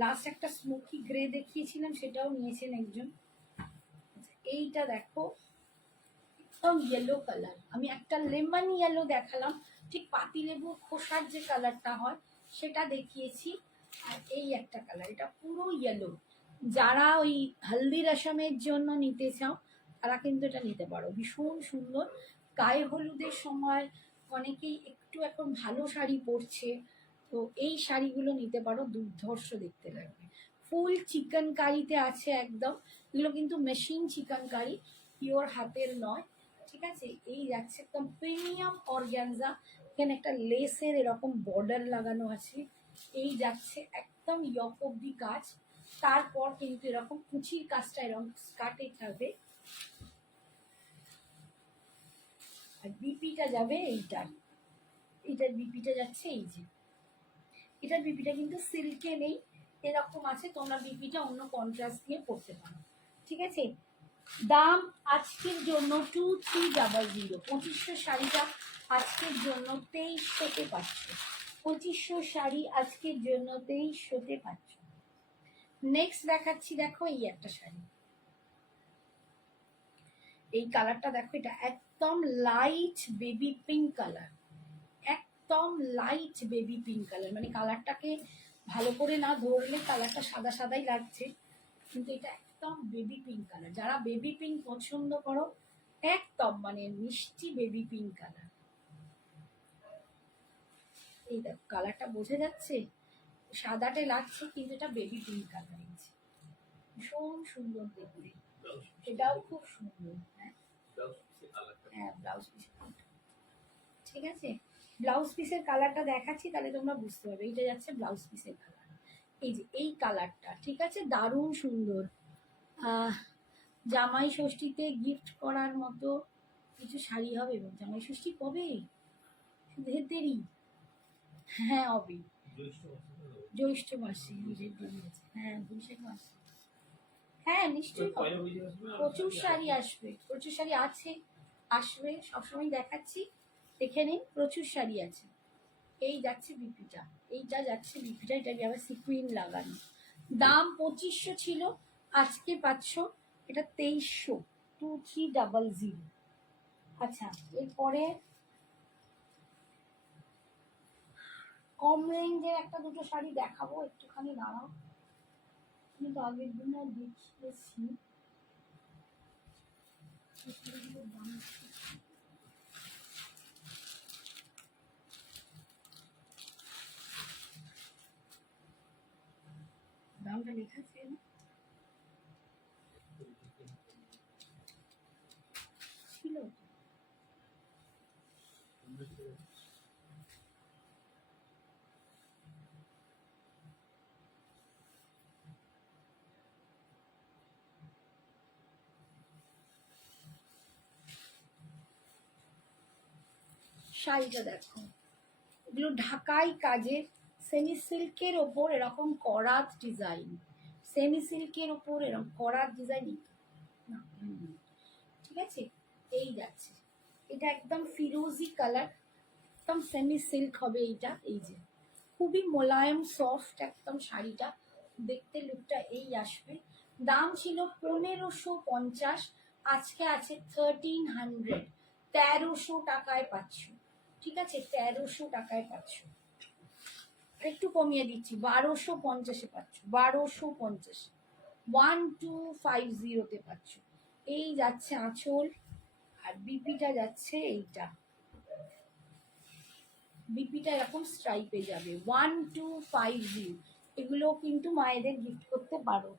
লাস্ট একটা স্মোকি গ্রে দেখিয়েছিলাম, সেটাও নিয়েছেন একজন। এইটা দেখো একদম ইয়েলো কালার, আমি একটা লেমন ইয়েলো দেখালাম, ঠিক পাতিলেবুর খোসার যে কালারটা হয় সেটা দেখিয়েছি। আর এই একটা কালার, এটা পুরো ইয়েলো। যারা ওই হলদি রসমের জন্য নিতে চাও তারা কিন্তু এটা নিতে পারো, ভীষণ সুন্দর। গায়ে হলুদের সময় অনেকেই একটু এখন ভালো শাড়ি পরছে, তো এই শাড়িগুলো নিতে পারো, দুর্ধর্ষ দেখতে লাগবে। ফুল চিকেন কারিতে আছে একদম, এগুলো কিন্তু মেশিন চিকেন কারি, পিওর হাতের নয়, ঠিক আছে। এই যাচ্ছে একদম প্রিমিয়াম অর্গ্যানজা, এখানে একটা লেসের এরকম বর্ডার লাগানো আছে। এই যাচ্ছে একদম ইয়ক অব্দি কাজ, তারপর কিন্তু এরকম কুচির কাজটা এরকম স্কার্টে থাকবে। আর বিপিটা যাবে এইটার, এইটার বিপিটা যাচ্ছে এই যে, এটার বিপিটা কিন্তু সিল্কে নেই, এরকম আছে, তোমরা বিপিটা অন্য কন্ট্রাস্ট দিয়ে পড়তে পারো, ঠিক আছে। দাম আজকের জন্য 2300, 2500 শাড়িটা আজকের জন্য 2300-তে পাচ্ছ, 2500 শাড়ি আজকের জন্য 2300-তে পাচ্ছ। নেক্সট দেখাচ্ছি, দেখো এই একটা শাড়ি, এই কালারটা দেখো, এটা একদম লাইট বেবি পিঙ্ক কালার, একদম লাইট বেবি পিঙ্ক কালার, মানে কালারটাকে ভালো করে না ধরলে কালারটা সাদা সাদাই লাগছে, কিন্তু এটা একদম বেবি পিঙ্ক কালার। যারা বেবি পিঙ্ক পছন্দ করো, একদম মানে মিষ্টি বেবি পিঙ্ক কালার। এই দেখো কালারটা বোঝা যাচ্ছে, সাদাটে লাগছে কিন্তু এটা বেবি পিঙ্ক কালার, ভীষণ সুন্দর দেখতে, এটাও খুব সুন্দর। হ্যাঁ হ্যাঁ, ব্লাউজ পিস, ঠিক আছে, ব্লাউজ পিসের কালারটা দেখাচ্ছি, তাহলে তোমরা বুঝতে পারবে। এইটা যাচ্ছে ব্লাউজ পিসের কালার, এই যে এই কালারটা, ঠিক আছে, দারুণ সুন্দর। জামাই ষষ্ঠীতে গিফট করার মতো কিছু শাড়ি হবে। এবং জামাই ষষ্ঠী কবে? ঢের দেরি। হ্যাঁ হবে, জ্যৈষ্ঠ মাসে, হ্যাঁ বৈশাখ মাসে, হ্যাঁ নিশ্চয়ই হবে। প্রচুর শাড়ি আসবে, প্রচুর শাড়ি আছে, আসবে, সবসময় দেখাচ্ছি, দেখে নিন, প্রচুর শাড়ি আছে। এই যাচ্ছে বিপিটা, এইটা যাচ্ছে বিপিটা, এটা আবার সিকুইন লাগানো। দাম 2500 ছিল, আজকে পাচ্ছ এটা 2300, 2300। আচ্ছা, এরপরে কম রেঞ্জের একটা দুটো শাড়ি দেখাবো, একটুখানি দাঁড়াও, কিন্তু আগের দিনও দেখিয়েছি। দামটা লেখা আছে না, ছিল শাড়িটা দেখো, এগুলো ঢাকাই কাজের, সেমি সিল্কের ওপর এরকম করাত ডিজাইন, সেমি সিল্কের ওপর এরকম করাত ডিজাইন, ঠিক আছে। এই যাচ্ছে, এটা একদম ফিরোজি কালার, একদম সেমি সিল্ক হবে এইটা, এই যে খুবই মোলায়েম সফট একদম শাড়িটা, দেখতে লুকটা এই আসবে। দাম ছিল 1550, আজকে আছে 1300, 1300 টাকায় পাচ্ছ, ঠিক আছে, 1300 টাকায় পাচ্ছ। একটু কমিয়ে দিচ্ছি, 1250-এ পাচ্ছ, 1250, 1250-তে পাচ্ছ। এই যাচ্ছে আঁচল, আর বিপিটা যাচ্ছে এইটা, বিপিটা এরকম স্ট্রাইপে যাবে, 1250। এগুলো কিন্তু মায়েদের গিফট করতে পারো।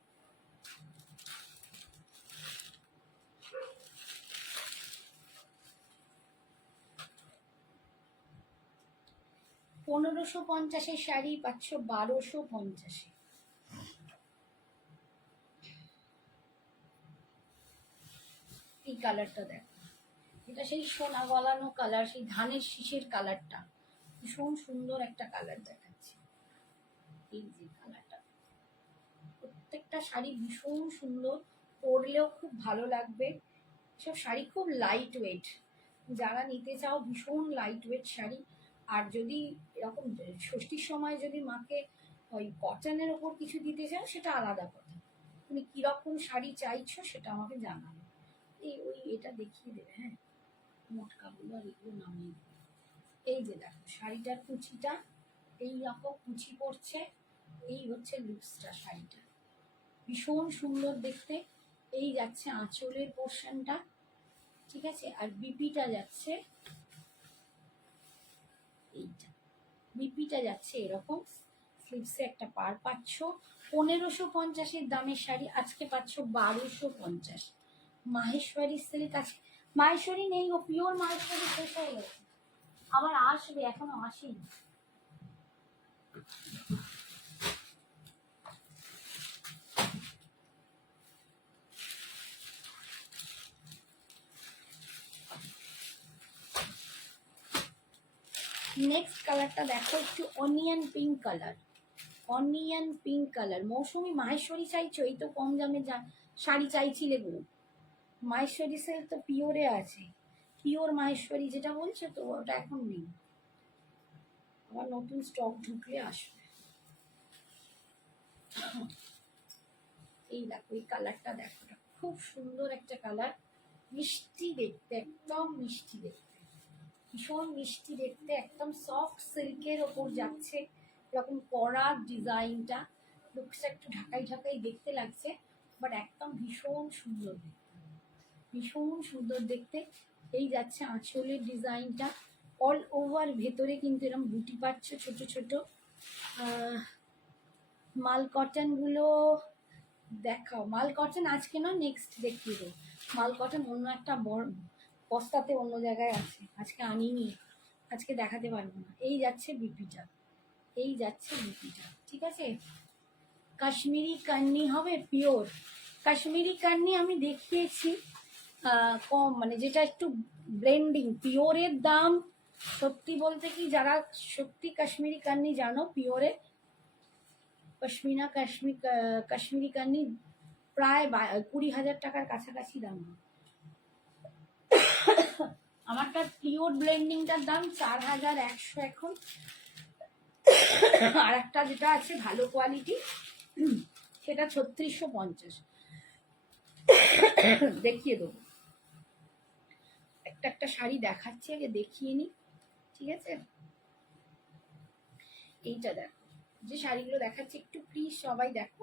পনেরোশো পঞ্চাশের শাড়ি পাচ্ছ 1250-এ। এই কালারটা দেখো, এটা সেই সোনা গলানো কালার, সেই ধানের শীষের কালারটা, ভীষণ সুন্দর একটা কালার দেখাচ্ছে। এই যে কালারটা, প্রত্যেকটা শাড়ি ভীষণ সুন্দর, পরলেও খুব ভালো লাগবে। সব শাড়ি খুব লাইট ওয়েট, যারা নিতে চাও ভীষণ লাইট ওয়েট শাড়ি। আর যদি এরকম ষষ্ঠীর সময় যদি মাকে ওই কটনের ওপর কিছু দিতে চাও সেটা আলাদা কথা, তুমি কিরকম শাড়ি চাইছো সেটা আমাকে জানাবে। ওই এটা দেখিয়ে দেবে, হ্যাঁ মোটকাগুলো আর এগুলো নামিয়ে দেবে। এই যে দেখো শাড়িটার কুচিটা এই রকম কুচি পড়ছে, এই হচ্ছে লুকসটা শাড়িটা, ভীষণ সুন্দর দেখতে। এই যাচ্ছে আঁচলের পোর্শনটা, ঠিক আছে, আর বিপিটা যাচ্ছে এইটা, বিপিটা যাচ্ছে এরকম, স্লিভসে একটা পার পাচ্ছ। 1550-এর দামের শাড়ি আজকে পাচ্ছ 1250। মাহেশ্বরী সিল্ক আছে, মাহেশ্বরী নেই ও, পিওর মাহেশ্বরী শেষ হয়ে গেছে, আবার আসবে, এখনো আসেনি। নেক্সট কালারটা দেখো, একটু onion pink colour, onion pink colour. Mousumi Maheshwari চাইছো, এই তো কম দামে শাড়ি চাইছিলে গো। মাহেশ্বরী সেল তো পিওরে আছে, পিওর মাহেশ্বরী যেটা বলছো তো ওটা এখন নেই, আবার নতুন স্টক ঢুকলে আসবে। এই দেখো এই কালারটা দেখো, খুব সুন্দর একটা কালার, মিষ্টি দেখতে, একদম মিষ্টি দেখতে, ভীষণ মিষ্টি দেখতে, একদম সফট সিল্কের ওপর যাচ্ছে, এরকম কড়া ডিজাইনটা, লুকসটা একটু ঢাকাই ঢাকাই দেখতে লাগছে, বাট একদম ভীষণ সুন্দর দেখতে, ভীষণ সুন্দর দেখতে। এই যাচ্ছে আঁচলের ডিজাইনটা, অল ওভার ভেতরে কিন্তু এরকম বুটি পাচ্ছ ছোট ছোট। মাল কটনগুলো দেখাও, মাল কটন আজকে না নেক্সট দেখিয়ে দেবো, মাল কটন অন্য একটা বড় বস্তাতে অন্য জায়গায় আছে, আজকে আনিনি, আজকে দেখাতে পারবো না। এই যাচ্ছে বিপিটা, এই যাচ্ছে বিপিটা, ঠিক আছে। কাশ্মীরি কান্নি হবে পিওর, কাশ্মীরি কান্নি আমি দেখিয়েছি কম, মানে যেটা একটু ব্লেন্ডিং, পিওরের দাম সত্যি বলতে কি, যারা সত্যি কাশ্মীরি কান্নি জানো, পিওরে পশমিনা কাশ্মীরি কান্নি প্রায় 20,000 টাকার কাছাকাছি দাম। আমারটা পিওর ব্লেন্ডিংটার দাম 4,100 এখন, আর একটা যেটা আছে ভালো কোয়ালিটি সেটা 3650। দেখিয়ে দেবো, একটা একটা শাড়ি দেখাচ্ছি, আগে দেখিয়ে নি, ঠিক আছে। এইটা দেখো, যে শাড়িগুলো দেখাচ্ছি একটু প্লিজ সবাই দেখো,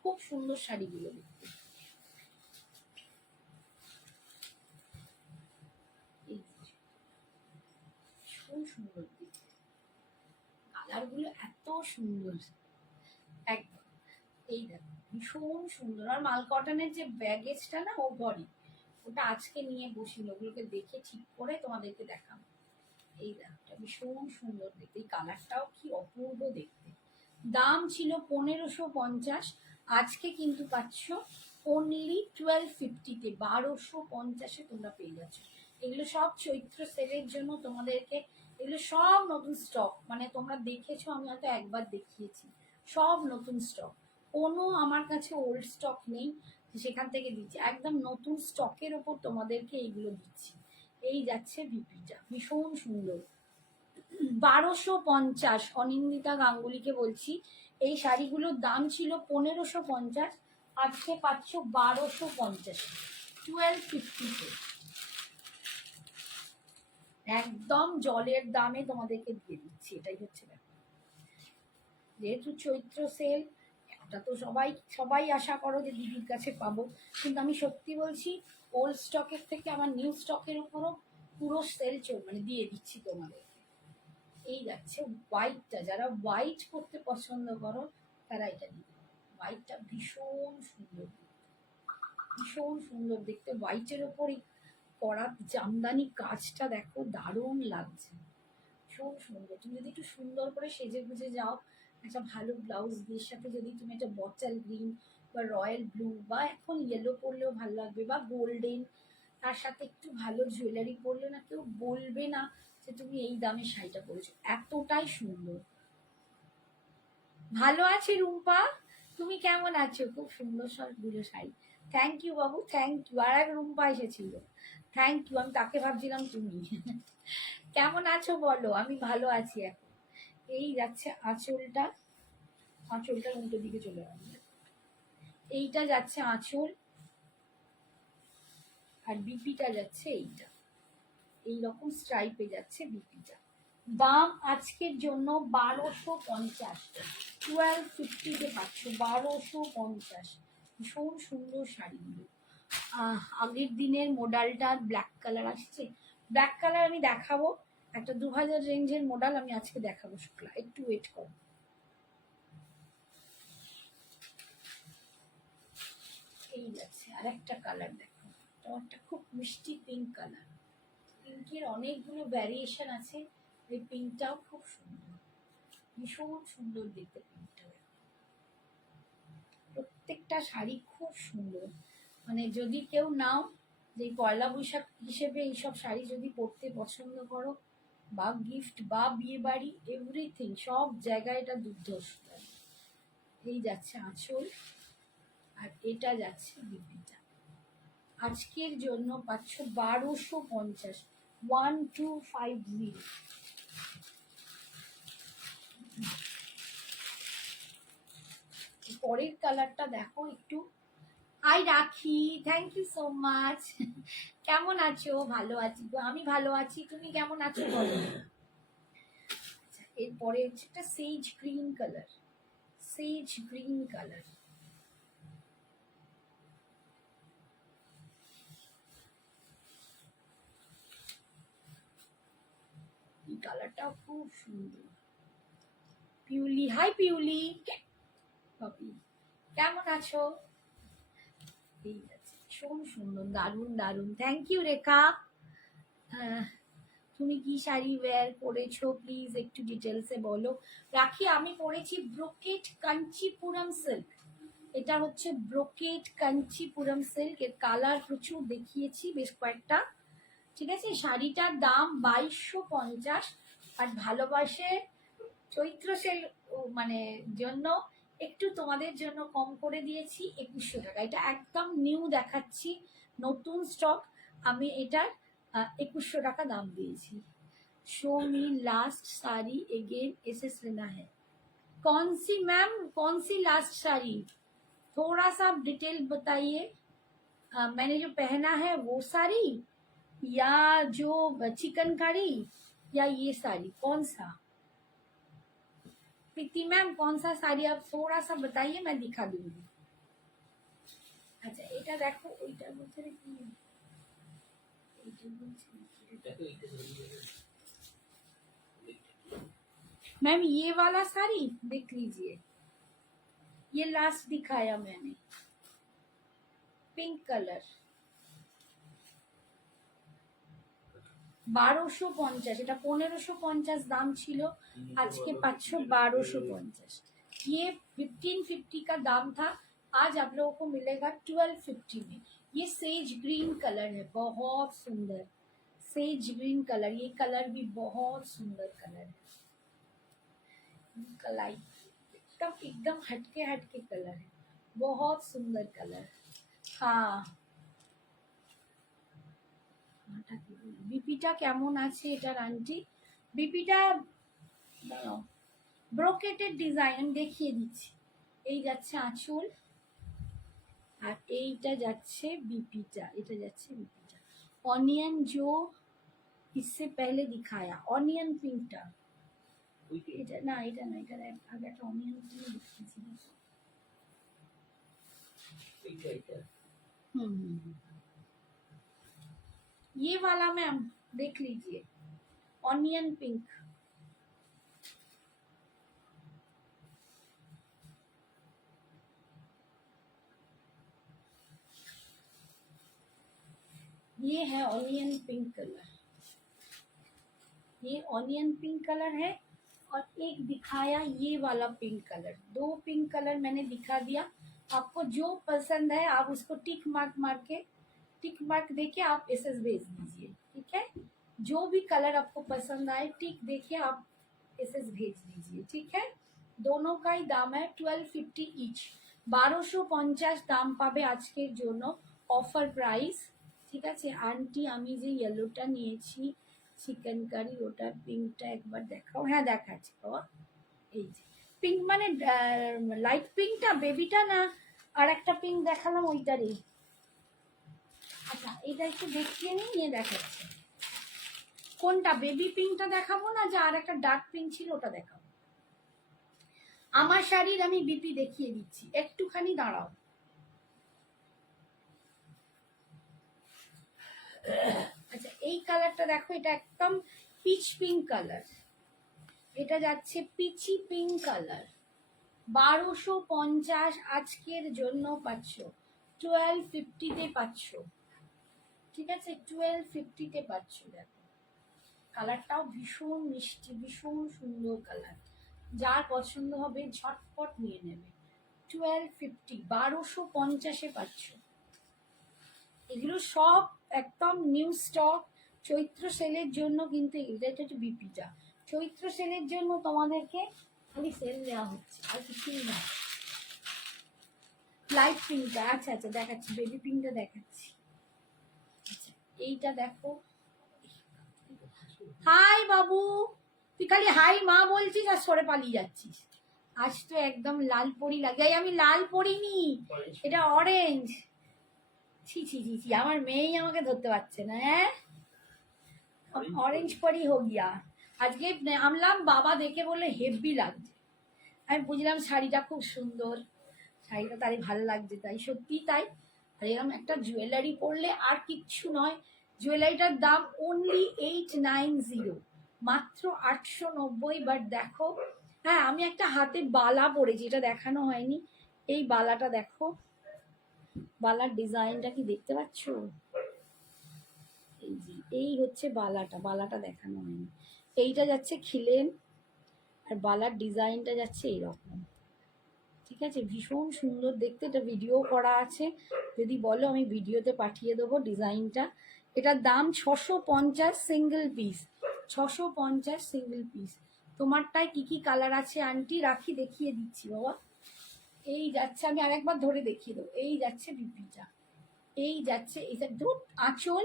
খুব সুন্দর শাড়িগুলো দেখতে, ভীষণ সুন্দর দেখতে, কালারগুলো এত সুন্দর একদম। এই দেখো ভীষণ সুন্দর, আর মাল কটনের যে ব্যাগেজটা না ও ঘরে, ওটা আজকে নিয়ে বসিল, ওগুলোকে দেখে ঠিক করে তোমাদেরকে দেখাবো। এই দেখো ভীষণ সুন্দর দেখতে, এই কালারটাও কি অপূর্ব দেখতে। দাম ছিল 1550, আজকে কিন্তু পাচ্ছ অনলি 1250-তে, 1250-এ তোমরা পেয়ে যাচ্ছ। এগুলো সব চৈত্র সেলের জন্য তোমাদেরকে, এগুলো সব নতুন স্টক, মানে তোমরা দেখেছো, আমি হয়তো একবার দেখিয়েছি, সব নতুন স্টক, কোনো আমার কাছে ওল্ড স্টক নেই সেখান থেকে দিচ্ছি, একদম নতুন স্টকের ওপর তোমাদেরকে এইগুলো দিচ্ছি। এই যাচ্ছে বিপিটা, ভীষণ সুন্দর, 1250। অনিন্দিতা গাঙ্গুলিকে বলছি, এই শাড়িগুলোর দাম ছিল 1550, আজকে পাচ্ছ 1250, 1250-তে, একদম জলের দামে তোমাদেরকে দিয়ে দিচ্ছি। এটাই হচ্ছে ব্যাপার, যেহেতু চৈত্র সেল, একটা তো সবাই সবাই আশা করো যে দিদির কাছে পাবো, কিন্তু আমি সত্যি বলছি ওল্ড স্টকের থেকে আমার নিউ স্টকের উপরও পুরো সেল মানে দিয়ে দিচ্ছি তোমাদের। এই যাচ্ছে হোয়াইটটা, যারা হোয়াইট করতে পছন্দ করো তারা এটা নিবে, হোয়াইটটা ভীষণ সুন্দর, ভীষণ সুন্দর দেখতে, হোয়াইটের ওপর এই করা জামদানি কাজটা দেখো দারুণ লাগছে, ভীষণ সুন্দর। তুমি যদি একটু সুন্দর করে সেজে গুজে যাও, একটা ভালো ব্লাউজ দিয়ে সাথে যদি তুমি একটা বটল গ্রিন বা রয়্যাল ব্লু বা এখন ইয়েলো পরলেও ভালো লাগবে, বা গোল্ডেন, তার সাথে একটু ভালো জুয়েলারি পরলে না কেউ বলবে না যে তুমি এই দামে শাড়িটা পরেছো, এতটাই সুন্দর। ভালো আছি রুম্পা, তুমি কেমন আছো? খুব সুন্দর সবগুলো sari, thank you Babu, thank you. আর এক রুম্পা এসেছিল, থ্যাংক ইউ, আমি তাকে ভাবছিলাম তুমি। কেমন আছো বলো? আমি ভালো আছি এখন। এই যাচ্ছে আঁচলটা, আঁচলটার উল্টো দিকে চলে আসবে। এইটা যাচ্ছে আঁচল, আর বিপিটা যাচ্ছে এইটা, এইরকম স্ট্রাইপে যাচ্ছে বিপিটা। দাম আজকের জন্য 1250, 1250-তে পাচ্ছ 1250। ভীষণ সুন্দর শাড়িগুলো। আগের দিনের মডেলটা ব্ল্যাক কালার আসছে, ব্ল্যাক কালার আমি দেখাবো, একটা 2000 রেঞ্জের মডেল আমি আজকে দেখাবো শুক্লা, একটু ওয়েট করো। এই যাচ্ছে আর একটা কালার দেখো, একটা খুব মিষ্টি পিঙ্ক কালার, পিঙ্কের অনেকগুলো ভ্যারিয়েশন আছে, এই পিঙ্কটাও খুব সুন্দর, ভীষণ সুন্দর দেখতে পিঙ্কটা। প্রত্যেকটা শাড়ি খুব সুন্দর, মানে যদি কেউ নাও যে পয়লা বৈশাখ হিসেবে এইসব শাড়ি যদি পরতে পছন্দ করো, বা গিফট বা বিয়ে বাড়ি এভরিথিং সব জায়গায় এটা দুর্ধর্ষ। এই যাচ্ছে আঁচল, আর এটা যাচ্ছে বিপিটা। আজকের জন্য পাচ্ছ 1250, 1250। পরের কালারটা দেখো একটু। আই রাখি, থ্যাংক ইউ সো মাচ। কেমন আছো? ভালো আছি গো, আমি ভালো আছি, তুমি কেমন আছো বলো। আচ্ছা, এরপরে হচ্ছে একটা সেজ গ্রিন কালার, সেজ গ্রিন কালার। এই কালারটাও খুব সুন্দর। পিউলি, হাই পিউলি, পপি কেমন আছো? এই আছে, ভীষণ সুন্দর, দারুণ দারুণ, থ্যাংক ইউ রেখা। তুমি কি শাড়ি ওয়্যার করেছো প্লিজ একটু ডিটেলসে বলো। রাখি আমি পরেছি ব্রোকেট কাঞ্চিপুরম সিল্ক, এটা হচ্ছে ব্রোকেট কাঞ্চিপুরম সিল্ক, এর কালার প্রচুর দেখিয়েছি বেশ কয়েকটা, ঠিক আছে। শাড়িটার দাম 2250, আর ভালোবাসে চৈত্র সেল মানে জন্য একটু তোমাদের জন্য কম করে দিয়েছি 2100 টাকা। এটা একদম নিউ দেখাচ্ছি, নতুন স্টক, আমি এটার 2100 টাকা দাম দিয়েছি। Show me last sari again एसेस लेना है। कौन सी मैम, कौन सी लास्ट साड़ी, थोड़ा सा डिटेल बताइए। मैंने जो पहना है वो साड़ी, या जो चिकनकारी, या ये साड़ी, कौन सा। प्रीति मैम कौन सा साड़ी आप थोड़ा सा बताइए, मैं दिखा दूंगी। अच्छा এটা দেখো, ওইটার মধ্যে কি मैम, ये वाला साड़ी देख लीजिए, ये लास्ट दिखाया मैंने, पिंक कलर, 1250, এটা 1550 দাম ছিল, আজকে পাচ্ছ 1250। ये 1550 का दाम था, आज आप लोगों को मिलेगा 1250 में। ये सेज ग्रीन कलर है, बहुत सुंदर सेज ग्रीन कलर, ये कलर भी बहुत सुंदर कलर है, कलाई एकदम एकदम हटके हटके कलर है, बहुत सुंदर कलर। हाँ বিপিটা কেমন আছে এটার আন্টি? বিপিটা ব্রোকেটের ডিজাইন আমি দেখিয়ে দিচ্ছি। এই যাচ্ছে আঁচল, আর এইটা যাচ্ছে বিপিটা, এটা যাচ্ছে বিপিটা। অনিয়ন जो इससे पहले दिखाया, অনিয়ন পিঙ্কটা, এটা না, এটা না, এটা আগে একটা অনিয়ন পিঙ্ক দেখিয়েছি। ये वाला मैम देख लीजिए, ऑनियन पिंक, ये है ऑनियन पिंक कलर, ये ऑनियन पिंक कलर है, और एक दिखाया ये वाला पिंक कलर। दो पिंक कलर मैंने दिखा दिया, आपको जो पसंद है आप उसको टिक मार्क मार के, टिक मार्क देके आप एसएस भेज दीजिए, ठीक है। जो भी कलर आपको पसंद आए टिक देके आप एसएस भेज दीजिए, ठीक है। दोनों का ही दाम है 1250 ইচ, 1250 দাম পাবে আজকের জন্য, অফার প্রাইস, ঠিক আছে। আন্টি আমি যে ইয়েলোটা নিয়েছি চিকেন কারি, ওটার পিঙ্কটা একবার দেখাও। হ্যাঁ দেখাচ্ছি বাবা, এই যে পিঙ্ক মানে লাইট পিঙ্কটা বেবিটা, না আর একটা পিঙ্ক দেখালাম ওইটারই? আচ্ছা এটা একটু দেখিয়ে নিয়ে দেখাচ্ছি। কোনটা, বেবি পিঙ্কটা দেখাবো না যে আর একটা ডার্ক পিঙ্ক ছিল ওটা দেখাবো? আমার শাড়ির আমি বিপি দেখিয়ে দিচ্ছি, একটুখানি দাঁড়াও। আচ্ছা এই কালারটা দেখো, এটা একদম পিচ পিঙ্ক কালার, এটা যাচ্ছে পিচি পিঙ্ক কালার। 1250 আজকের জন্য পাচ্ছ, 1250-তে পাচ্ছ, ঠিক আছে? 1250-তে পাচ্ছ। দেখো কালারটাও ভীষণ মিষ্টি, ভীষণ সুন্দর কালার, যার পছন্দ হবে ঝটপট নিয়ে নেবে। 1250, 1250-এ পাচ্ছ। এগুলো সব একদম নিউ স্টক, চৈত্র সেলের জন্য কিন্তু। এটা হচ্ছে বিপিটা, চৈত্র সেলের জন্য তোমাদেরকে খালি সেল দেওয়া হচ্ছে, আর কিছুই না। লাইট পিঙ্কটা, আচ্ছা আচ্ছা দেখাচ্ছি, বেবি পিঙ্কটা দেখাচ্ছি। আচ্ছা এইটা দেখো। হাই বাবু, তুই খালি হাই মা বলছিস আর সরে পালিয়ে যাচ্ছিস। আজ তো একদম লাল পরি লাগে। আমি লাল পরিনি, এটা অরেঞ্জ। ছি ছি ছি ছি, আমার মেয়েই আমাকে ধরতে পারছে না। হ্যাঁ অরেঞ্জ পরি হো গিয়া। আজকে নামলাম, বাবা দেখে বললে হেভি লাগছে। আমি বুঝলাম শাড়িটা খুব সুন্দর, শাড়িটা তারই ভালো লাগছে, তাই সত্যি তাই। আর এরকম একটা জুয়েলারি পরলে আর কিচ্ছু নয়। জুয়েলারিটার দাম অনলি 890, মাত্র 890। বাট দেখো, হ্যাঁ আমি একটা হাতে বালা পরেছি, এটা দেখানো হয়নি। এই বালাটা দেখো, বালার ডিজাইনটা কি দেখতে পাচ্ছ? এই যে এই হচ্ছে বালাটা, বালাটা দেখানো হয়নি। এইটা যাচ্ছে খিলেন, আর বালার ডিজাইনটা যাচ্ছে এইরকম, ঠিক আছে? ভীষণ সুন্দর দেখতে। এটা ভিডিও করা আছে, যদি বলো আমি ভিডিওতে পাঠিয়ে দেবো ডিজাইনটা। এটার দাম 650 সিঙ্গেল পিস, 650 সিঙ্গেল পিস। তোমারটায় কি কি কালার আছে আন্টি? রাখি দেখিয়ে দিচ্ছি বাবা। এই যাচ্ছে, আমি আরেকবার ধরে দেখিয়ে দেবো। এই যাচ্ছে বিপিটা, এই যাচ্ছে এটা দুধ আঁচল,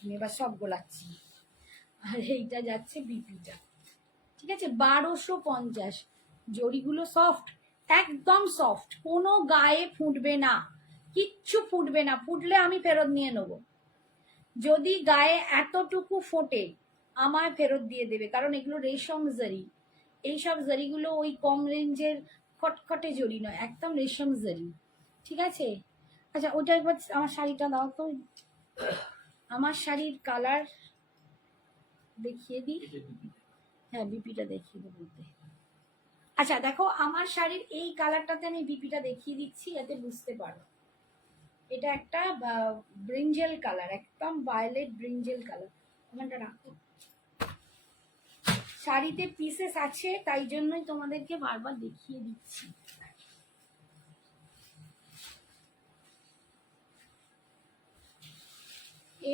আমি এবার সব গোলাচ্ছি। আর এইটা যাচ্ছে বিপিটা, ঠিক আছে? 1250। জড়িগুলো সফট, একদম সফট, কোনো গায়ে ফুটবে না, কিচ্ছু ফুটবে না। ফুটলে আমি ফেরত নিয়ে নেবো। যদি গায়ে এতটুকু ফোটে আমায় ফেরত দিয়ে দেবে, কারণ এগুলো রেশম জারি। এইসব জারিগুলো ওই কম রেঞ্জের খটখটে জড়ি নয়, একদম রেশম জারি, ঠিক আছে? আচ্ছা ওটা একবার আমার শাড়িটা দাও তো, আমার শাড়ির কালার দেখিয়ে দিই। হ্যাঁ বিপিটা দেখিয়ে দেবো। আচ্ছা দেখো, আমার শাড়ির এই কালারটাতে আমি বিপিটা দেখিয়ে দিচ্ছি, যাতে বুঝতে পারো। এটা একটা ব্রিঞ্জেল কালার, একদম ভায়োলেট ব্রিঞ্জেল কালার। ওখানটা রাখো, শাড়িতে পিসেস আছে তাই জন্যই তোমাদেরকে বারবার দেখিয়ে দিচ্ছি।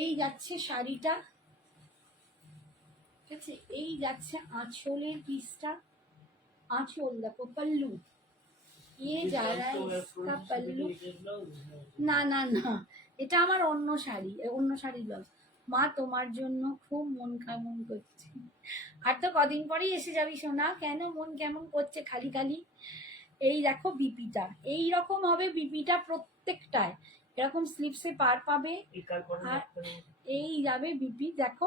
এই যাচ্ছে শাড়িটা, ঠিক আছে? এই যাচ্ছে আঁচলের পিসটা, আঁচল দেখো, পল্লু, ये जा रहा है इसका पल्लू। না না না, এটা আমার অন্য শাড়ি, অন্য শাড়ি ব্লাউজ। মা তোমার জন্য খুব মন কেমন করছে। আর তো কদিন পরেই এসে যাবি সোনা, কেন মন কেমন করছে খালি খালি? এই দেখো বিপিটা, এই রকম হবে বিপিটা প্রত্যেকটায়, এরকম স্লিপসে পার পাবে। আর এই যাবে বিপি, দেখো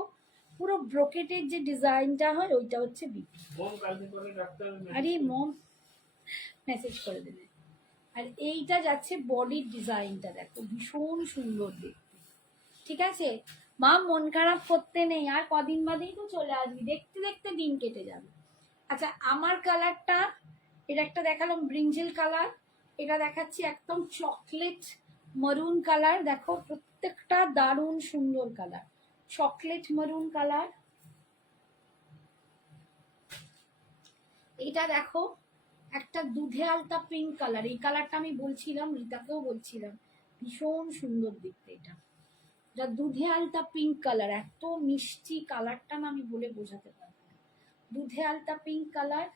পুরো ব্রোকেটের যে ডিজাইনটা হয় ওইটা হচ্ছে বিপি। আরে মম মেসেজ করে দেবে। আর এইটা যাচ্ছে বডির ডিজাইনটা, দেখো ভীষণ সুন্দর দেখতে, ঠিক আছে? মা মন খারাপ করতে নেই, আর কদিন বাদেই তো চলে আসবি, দেখতে দেখতে দিন কেটে যাবে। আচ্ছা আমার কালারটা, এটা একটা দেখালাম ব্রিঞ্জেল কালার, এটা দেখাচ্ছি একদম চকলেট মারুন কালার। দেখো প্রত্যেকটা দারুণ সুন্দর কালার, চকলেট মারুন কালার। এটা দেখো একটা দুধে আলতা পিঙ্ক কালার, এই কালারটা আমি বলছিলাম, রিতাকেও বলছিলাম, ভীষণ সুন্দর দেখতে। এটা যা দুধে আলতা পিঙ্ক কালার, এত মিষ্টি কালারটা না আমি বলে বোঝাতে পারবো না। দুধে আলতা পিঙ্ক কালার।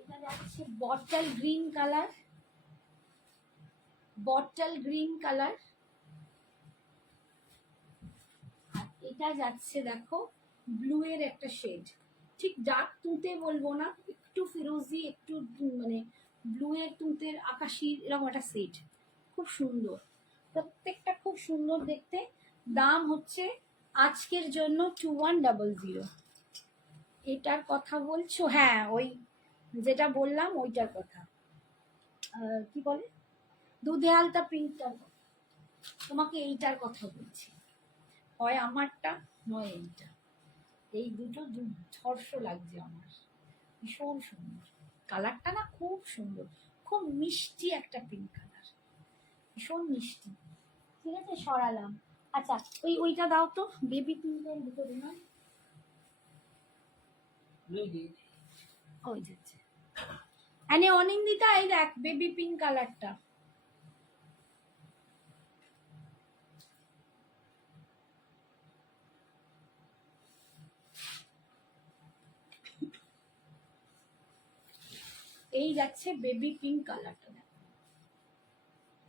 এটা যাচ্ছে bottle green colour, bottle green colour. আর এটা যাচ্ছে দেখো ব্লু এর একটা শেড, ঠিক ডার্ক তুঁতে বলবো না, একটু ফিরোজি, একটু মানে ব্লু এর তুঁতের আকাশি, এরকম একটা সেট, খুব সুন্দর, প্রত্যেকটা খুব সুন্দর দেখতে। দাম হচ্ছে আজকের জন্য 2100। এটার কথা বলছো? হ্যাঁ, ওই যেটা বললাম ওইটার কথা, কি বলে, দুধে আলতা প্রিন্টটার কথা। তোমাকে এইটার কথা বলছি, হয় আমারটা নয় এইটা। এই দুটো ঝড়স লাগছে আমার, ভীষণ সুন্দর কালারটা, না খুব সুন্দর, খুব মিষ্টি একটা পিঙ্ক কালার, ভীষণ মিষ্টি। ঠিক আছে, সরালাম। আচ্ছা, ওইটা দাও তো, বেবি পিঙ্কের ভিতরে না, ওই যাচ্ছে। আরে অনিন্দিতা, এই দেখ বেবি পিঙ্ক কালারটা। এই যাচ্ছে বেবি পিঙ্ক কালারটা,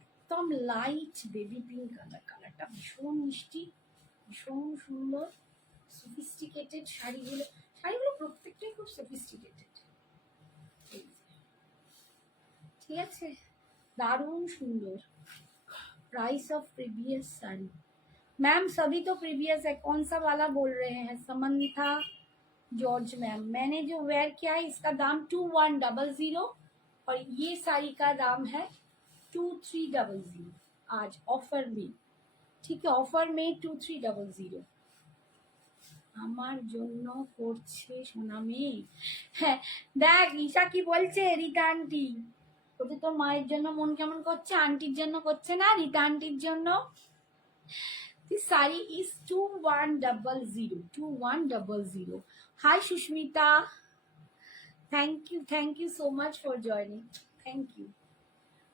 একদম লাইট বেবি পিঙ্ক কালার, কালারটা ভীষণ মিষ্টি, ভীষণ সুন্দর, সফিস্টিকেটেড শাড়িগুলো, শাড়িগুলো প্রত্যেকটাই খুব সফিস্টিকেটেড। ঠিক আছে, দারুণ সুন্দর। Price of previous sari, ma'am सभी तो प्रीवियस है, कौन सा वाला बोल रहे हैं? समन्था जॉर्ज मैम, मैंने जो वेयर किया है इसका दाम 2100 और ये साड़ी का दाम है 2300 आज ऑफर में। ठीक है, ऑफर में 2300 আমার জন্য করছে সোনা মেয়ে। হ্যাঁ, দেখ ঈশা কি বলছে, রীতা আন্টি ওদের তো মায়ের জন্য মন কেমন করছে, আন্টির জন্য করছে না, রীতা আন্টির জন্য। This saree is 2100. Hi Sushmita, thank you so much for joining, thank you.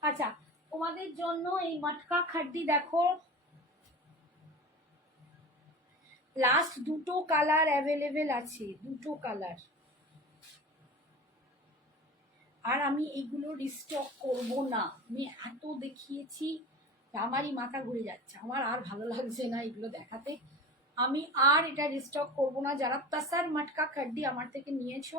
আচ্ছা, তোমাদের জন্য এই মটকা খাড্ডি দেখো, লাস্ট দুটো কালার অ্যাভেলেবেল আছে, দুটো কালার, আর আমি এইগুলো রিস্টক করব না, আমি এত দেখিয়েছি, আমারই মাথা ঘুরে যাচ্ছে, আমার আর ভালো লাগছে না এগুলো দেখাতে, আমি আর এটা রিস্টক করব না। যারা তাসার মটকা খাড্ডি আমার থেকে নিয়েছো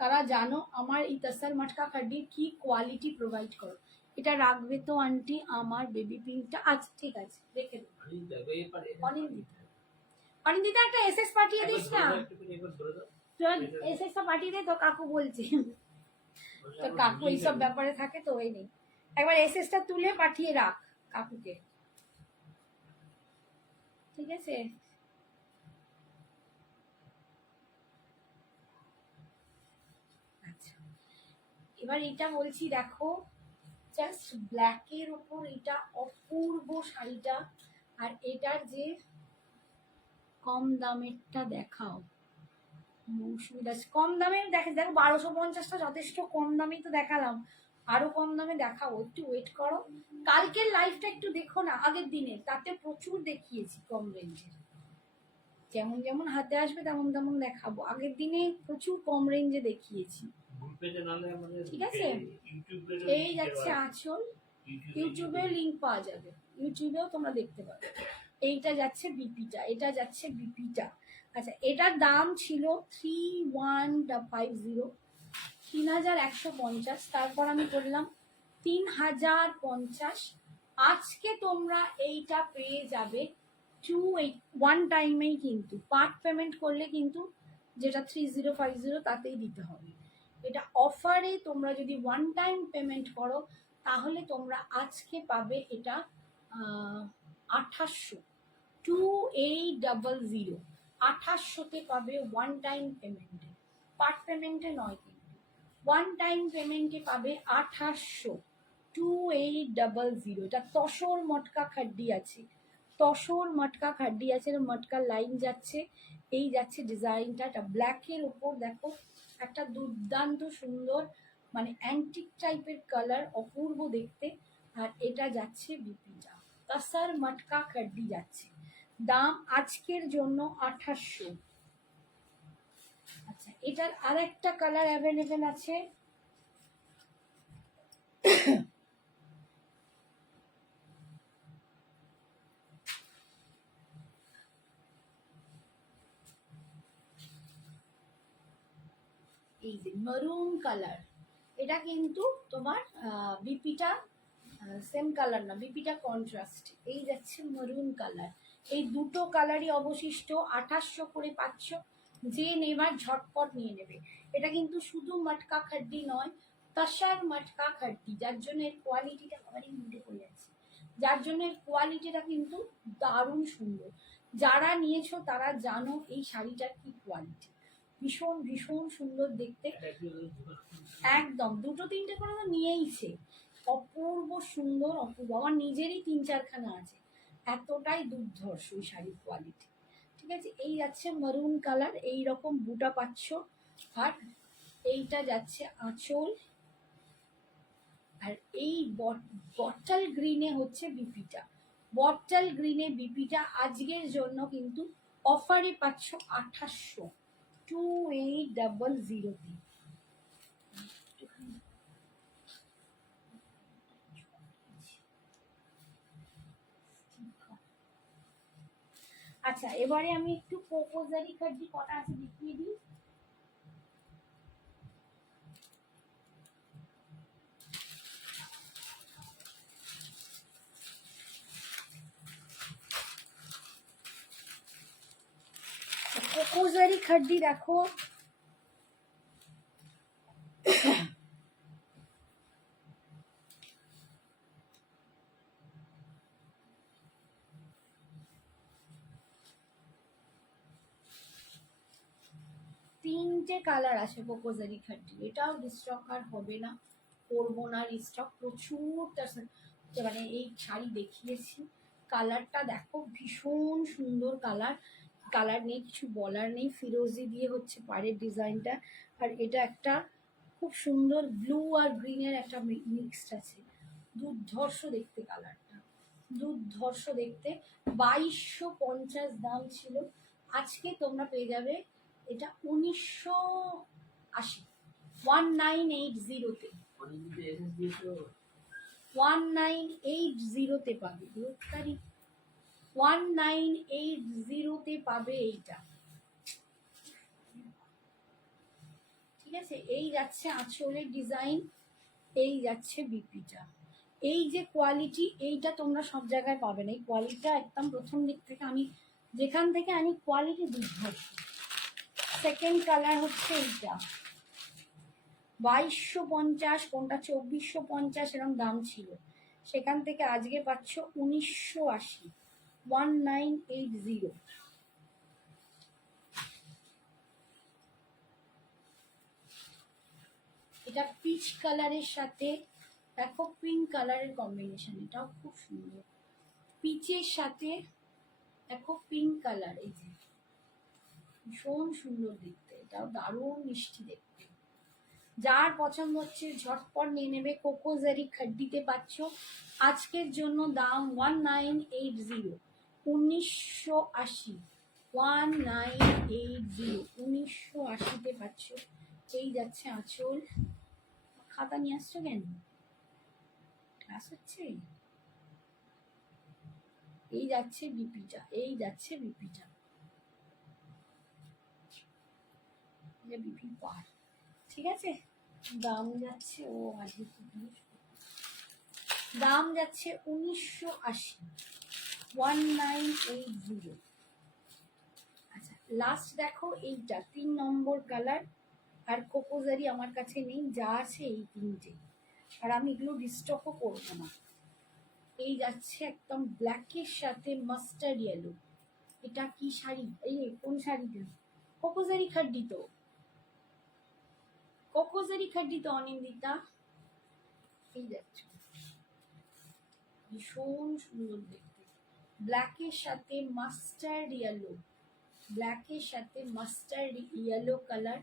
তারা জানো আমার এই তাসার মটকা খাড্ডির কি কোয়ালিটি প্রোভাইড করো। এটা রাখবে তো আন্টি আমার বেবি পিঙ্কটা? আচ্ছা ঠিক আছে, রেখে দেবো। অনিন্দিতা একটা এসএস পাঠিয়ে দিস না, এসএসটা পাঠিয়ে দে তো, কাকু বলছে তো, কাকু এইসব ব্যাপারে থাকে তো, ওই নেই, একবার এসএসটা তুলে পাঠিয়ে রাখ কাকুকে, ঠিক আছে? আচ্ছা, এবার এটা বলছি দেখো, জাস্ট ব্ল্যাকের উপর এটা অপূর্ব শাড়িটা, আর এটার যে কম দামেরটা দেখাও, সুবিধা কম দামের দেখো 1250টা যথেষ্ট কম দামেই তো দেখালাম, আরো কম দামে দেখাবো, একটু ওয়েট করো, কালকের লাইফটা একটু দেখো না, আগের দিনের, তাতে প্রচুর দেখিয়েছি কম রেঞ্জের, যেমন যেমন হাতে আসবে তেমন তেমন দেখাবো, আগের দিনে প্রচুর কম রেঞ্জে দেখিয়েছি, ঠিক আছে? এই যাচ্ছে আঁচল, ইউটিউবেও লিঙ্ক পাওয়া যাবে, ইউটিউবেও তোমরা দেখতে পাবে। এইটা যাচ্ছে বিপিটা, এটা যাচ্ছে বিপিটা। আচ্ছা, এটার দাম ছিল 3150, 3150, তারপর আমি করলাম 3050। আজকে তোমরা এইটা পেয়ে যাবে 1 টাইমেই, কিন্তু পার্ট পেমেন্ট করলে কিন্তু যেটা 3050 তাতেই দিতে হবে, এটা অফারে তোমরা যদি 1 টাইম পেমেন্ট করো তাহলে তোমরা আজকে পাবে এটা 2800, 2800, 2800-তে পাবে 1 টাইম পেমেন্টে, পার্ট পেমেন্টে নয়, কিন্তু 1 টাইম পেমেন্টে পাবে 2800, 2800। এটা তসর মটকা খাড্ডি আছে, তসর মটকা খাড্ডি আছে, মটকার লাইন যাচ্ছে, এই যাচ্ছে ডিজাইনটা, এটা ব্ল্যাকের উপর দেখো একটা দুর্দান্ত সুন্দর মানে অ্যান্টিক টাইপের কালার, অপূর্ব দেখতে, আর এটা যাচ্ছে বিপিটা, তাসার মটকা খাড্ডি যাচ্ছে, দাম আজকের জন্য 2800। আচ্ছা, এটার আর একটা কালার অ্যাভেলেবেল আছে, মারুন কালার। এটা কিন্তু তোমার বিপিটা সেম কালার না, বিপিটা কন্ট্রাস্ট। এই যাচ্ছে মারুন কালার। এই দুটো কালারই অবশিষ্ট, 2800 করে পাচ্ছ। যে নেবার ঝটপট নিয়ে নেবে। এটা কিন্তু শুধু মটকা খাড্ডি নয়, তসার মটকা খাড্ডি, যার জন্য এর কোয়ালিটিটা আবারই উঠে পড়ে যাচ্ছে, যার জন্য এর কোয়ালিটিটা কিন্তু দারুণ সুন্দর। যারা নিয়েছো তারা জানো এই শাড়িটার কি কোয়ালিটি। ভীষণ ভীষণ সুন্দর দেখতে, একদম দুটো তিনটে করে তো নিয়েইছে। অপূর্ব সুন্দর, অপূর্ব। আমার নিজেরই 3-4খানা আছে, এতটাই দুর্ধর্ষ এই শাড়ির কোয়ালিটি। ঠিক আছে, এই যাচ্ছে মারুন কালার, এই রকম বুটা পাচ্ছ। আর এইটা যাচ্ছে আঁচল, আর এই বটল গ্রিনে হচ্ছে বিপিটা। বটল গ্রিনে বিপিটা আজকের জন্য কিন্তু অফারে পাচ্ছ 2800, 2800 তে। আচ্ছা, এবারে আমি একটু কোকোজারি খাড্ডি কটা আছে দেখিয়ে দিই। কোকোজারি খাড্ডি দেখো, তিনটে কালার আছে কোকোজারি খাড্ডি। এটাও রিস্টক আর হবে না, করবো না রিস্টক। প্রচুর মানে এই শাড়ি দেখিয়েছি। কালারটা দেখো, ভীষণ সুন্দর কালার। কালার নেই, কিছু বলার নেই। ফিরোজি দিয়ে হচ্ছে পাড়ের ডিজাইনটা, আর এটা একটা খুব সুন্দর ব্লু আর গ্রিনের একটা মিক্সড আছে। দুর্ধর্ষ দেখতে কালারটা, দুর্ধর্ষ দেখতে। 2250 দাম ছিল, আজকে তোমরা পেয়ে যাবে এটা 1980, 1980-তে, 1980-তে পাবে। 1980-তে পাবে এইটা। ঠিক আছে, এই যাচ্ছে আঁচলের ডিজাইন, এই যাচ্ছে বিপিটা। এই যে কোয়ালিটি, এইটা তোমরা সব জায়গায় পাবে না। এই কোয়ালিটিটা একদম প্রথম দিক থেকে আমি যেখান থেকে আনি কোয়ালিটি দুর্ধর্ষ। সেকেন্ড কালার হচ্ছে এইটা, 2250, কোনটা 2450 এরকম দাম ছিল, সেখান থেকে আজকে পাচ্ছ 1980, 1980। এটা পিচ কালারের সাথে দেখো পিঙ্ক কালারের কম্বিনেশন, এটাও খুব সুন্দর। পিচের সাথে দেখো পিঙ্ক কালার, এই যে ভীষণ সুন্দর দেখতে, এটাও দারুণ মিষ্টি দেখতে। যার পছন্দ হচ্ছে ঝটপট নিয়ে নেবে। কোকোজারি খাড্ডিতে পাচ্ছ আজকের জন্য দাম 1980, 1980, 1980, 1980-তে পাচ্ছ। এই যাচ্ছে আঁচল। খাতা নিয়ে আসছো কেন, ক্লাস হচ্ছে। এই যাচ্ছে বিপিটা, এই যাচ্ছে বিপিটা, বিপি পার। ঠিক আছে, দাম যাচ্ছে দাম যাচ্ছে 1980, 1980। আচ্ছা, লাস্ট দেখো এইটা 3 নম্বর কালার। আর কোকোজারি আমার কাছে নেই, যা আছে এই তিনটে, আর আমি এগুলো রিস্টকও করবো না। এই যাচ্ছে একদম ব্ল্যাকের সাথে মাস্টার্ড ইয়েলো। এটা কি শাড়ি, এই কোন শাড়িটা? কোকোজারি খাড্ডি তো, কোকোজারি খাড্ডি তো অনিন্দিতা। এই যাচ্ছে ভীষণ সুন্দর দেখতে, ব্ল্যাকের সাথে মাস্টার্ড ইয়েলো, ব্ল্যাকের সাথে মাস্টার্ড ইয়েলো কালার,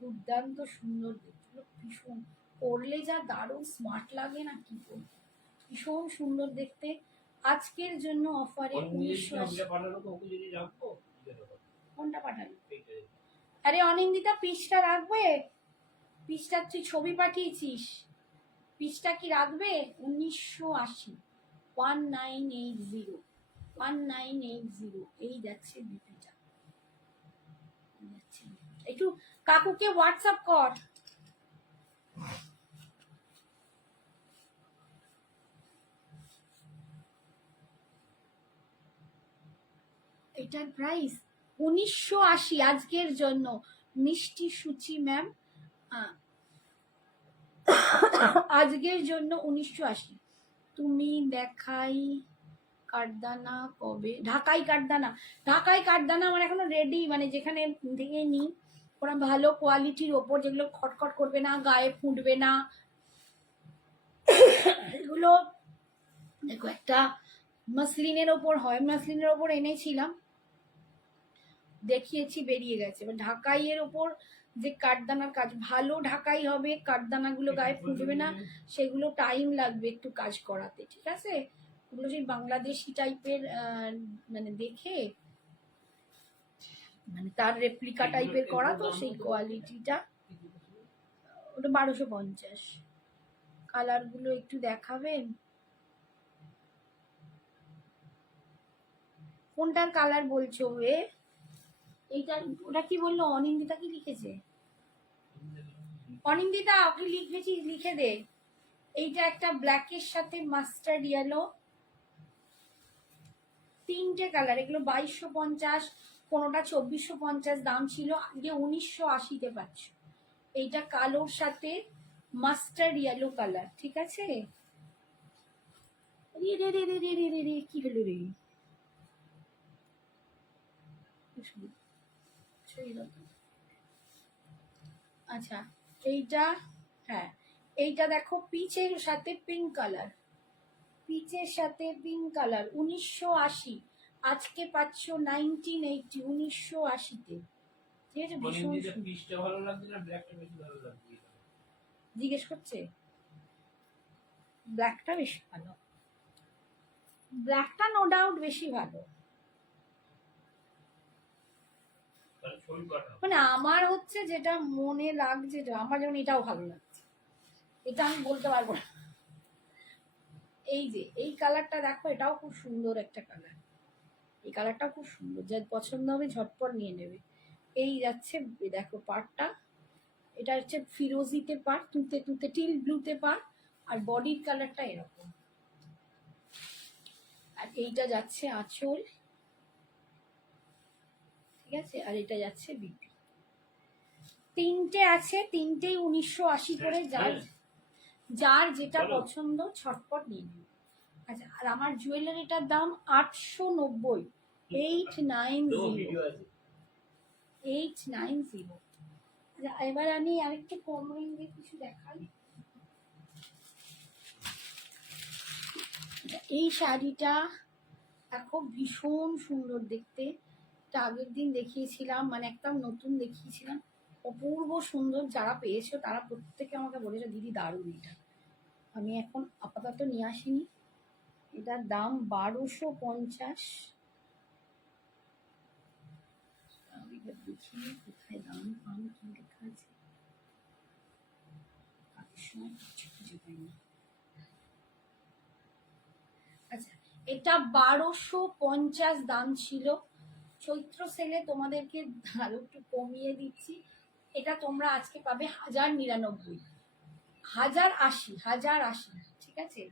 দুর্দান্ত সুন্দর দেখতে। ভীষণ পরলে যা দারুণ স্মার্ট লাগে না, কি বলবো, ভীষণ সুন্দর দেখতে। আজকের জন্য অফারে 1980। কোনটা পাঠালি? আরে অনিন্দিতা, পিসটা রাখবে? পিসটার তুই ছবি পাঠিয়েছিস, পিসটা কি রাখবে? 1980, 1980, 1980। এই যাচ্ছে বিপিটা, একটু কাকুকে হোয়াটসঅ্যাপ কর। এটার প্রাইস 1980 আজকের জন্য। মিষ্টি সুচি ম্যাম, আজকের জন্য 1980। তুমি দেখাই কাঠদানা কবে? ঢাকাই কাঠদানা, ঢাকাই কাঠদানা আমার এখনো রেডি, মানে যেখানে থেকে নিই ওরা ভালো কোয়ালিটির ওপর, যেগুলো খটখট করবে না, গায়ে ফুটবে না, এগুলো দেখো একটা মাসলিনের ওপর হয়, মাসলিনের ওপর এনেছিলাম, দেখিয়েছি, বেরিয়ে গেছে। এবার ঢাকাইয়ের ওপর যে কাঠদানার কাজ, ভালো ঢাকাই হবে, কাঠদানাগুলো গায়ে ফুটবে না, সেগুলো টাইম লাগবে একটু কাজ করাতে, ঠিক আছে? ওগুলো সেই বাংলাদেশি টাইপের, মানে দেখে, মানে তার রেপ্লিকা টাইপের করা, তো সেই কোয়ালিটিটা। ওটা 1250। কালারগুলো একটু দেখাবেন, কোনটার কালার বলছো? এইটা, ওটা কি বললো? অনিন্দিতা কি লিখেছে? অনিন্দিতা ওকে লিখেছি, লিখে দে। এইটা একটা ব্ল্যাকের সাথে মাস্টার্ড ইয়েলো, তিনটে কালার, এগুলো 2250, কোনোটা 2450 দাম ছিল, আজকে 1980-তে পাচ্ছ। এইটা কালোর সাথে মাস্টার্ড ইয়েলো কালার, ঠিক আছে? রে রে রে রে রে রে রে, কি হলো রে? আচ্ছা, এইটা, হ্যাঁ, এইটা দেখো পিচের সাথে পিঙ্ক কালার, পিচের সাথে পিঙ্ক কালার, 1980, আজকে পাচ্ছ 1980, 1980-তে, ঠিক আছে? ভীষণ পিচটা ভালো লাগছে না ব্ল্যাকটা বেশি ভালো লাগছে? জিজ্ঞেস করছে, ব্ল্যাকটা বেশি ভালো, ব্ল্যাকটা নো ডাউট বেশি ভালো। মানে আমার হচ্ছে যেটা মনে লাগছে, আমার যেমন এটাও ভালো লাগছে, এটা আমি বলতে পারবো না। এই যে এই কালারটা দেখো, এটাও খুব সুন্দর একটা কালার, এই কালারটা খুব সুন্দর, যার পছন্দ হবে ঝটপট নিয়ে নেবে। এই যাচ্ছে, দেখো পাড়টা, এটা হচ্ছে ফিরোজিতে পাড়, তুতে তুতে টিল ব্লুতে পাড়, আর বডির কালারটা এরকম। আর এইটা যাচ্ছে আঁচল, ঠিক আছে? আর এটা যাচ্ছে বিপি। তিনটে আছে, তিনটেই 1980 করে, যার যার যেটা পছন্দ ছটপট নিয়ে নিন। আচ্ছা, আর আমার জুয়েলারিটার দাম 890, 890, 890। এবার আমি আরেকটু কম রেঞ্জে কিছু দেখাই। এই শাড়িটা দেখো, ভীষণ সুন্দর দেখতে, এটা আগের দিন দেখিয়েছিলাম, মানে একদম নতুন দেখিয়েছিলাম, অপূর্ব সুন্দর। যারা পেয়েছো তারা প্রত্যেকে আমাকে বলেছে দিদি দারুণ এটা। আমি এখন আপাতত নিয়ে আসিনি, এটার দাম 1250। দেখি কোথায় দাম পাম, কি লেখা আছে, খুঁজে পাইনি। আচ্ছা, এটা 1250 দাম ছিল, চৈত্র সেলে তোমাদেরকে আরো একটু কমিয়ে দিচ্ছি। এটা তোমরা আজকে পাবে 1099, 1080, 1080, ঠিক আছে?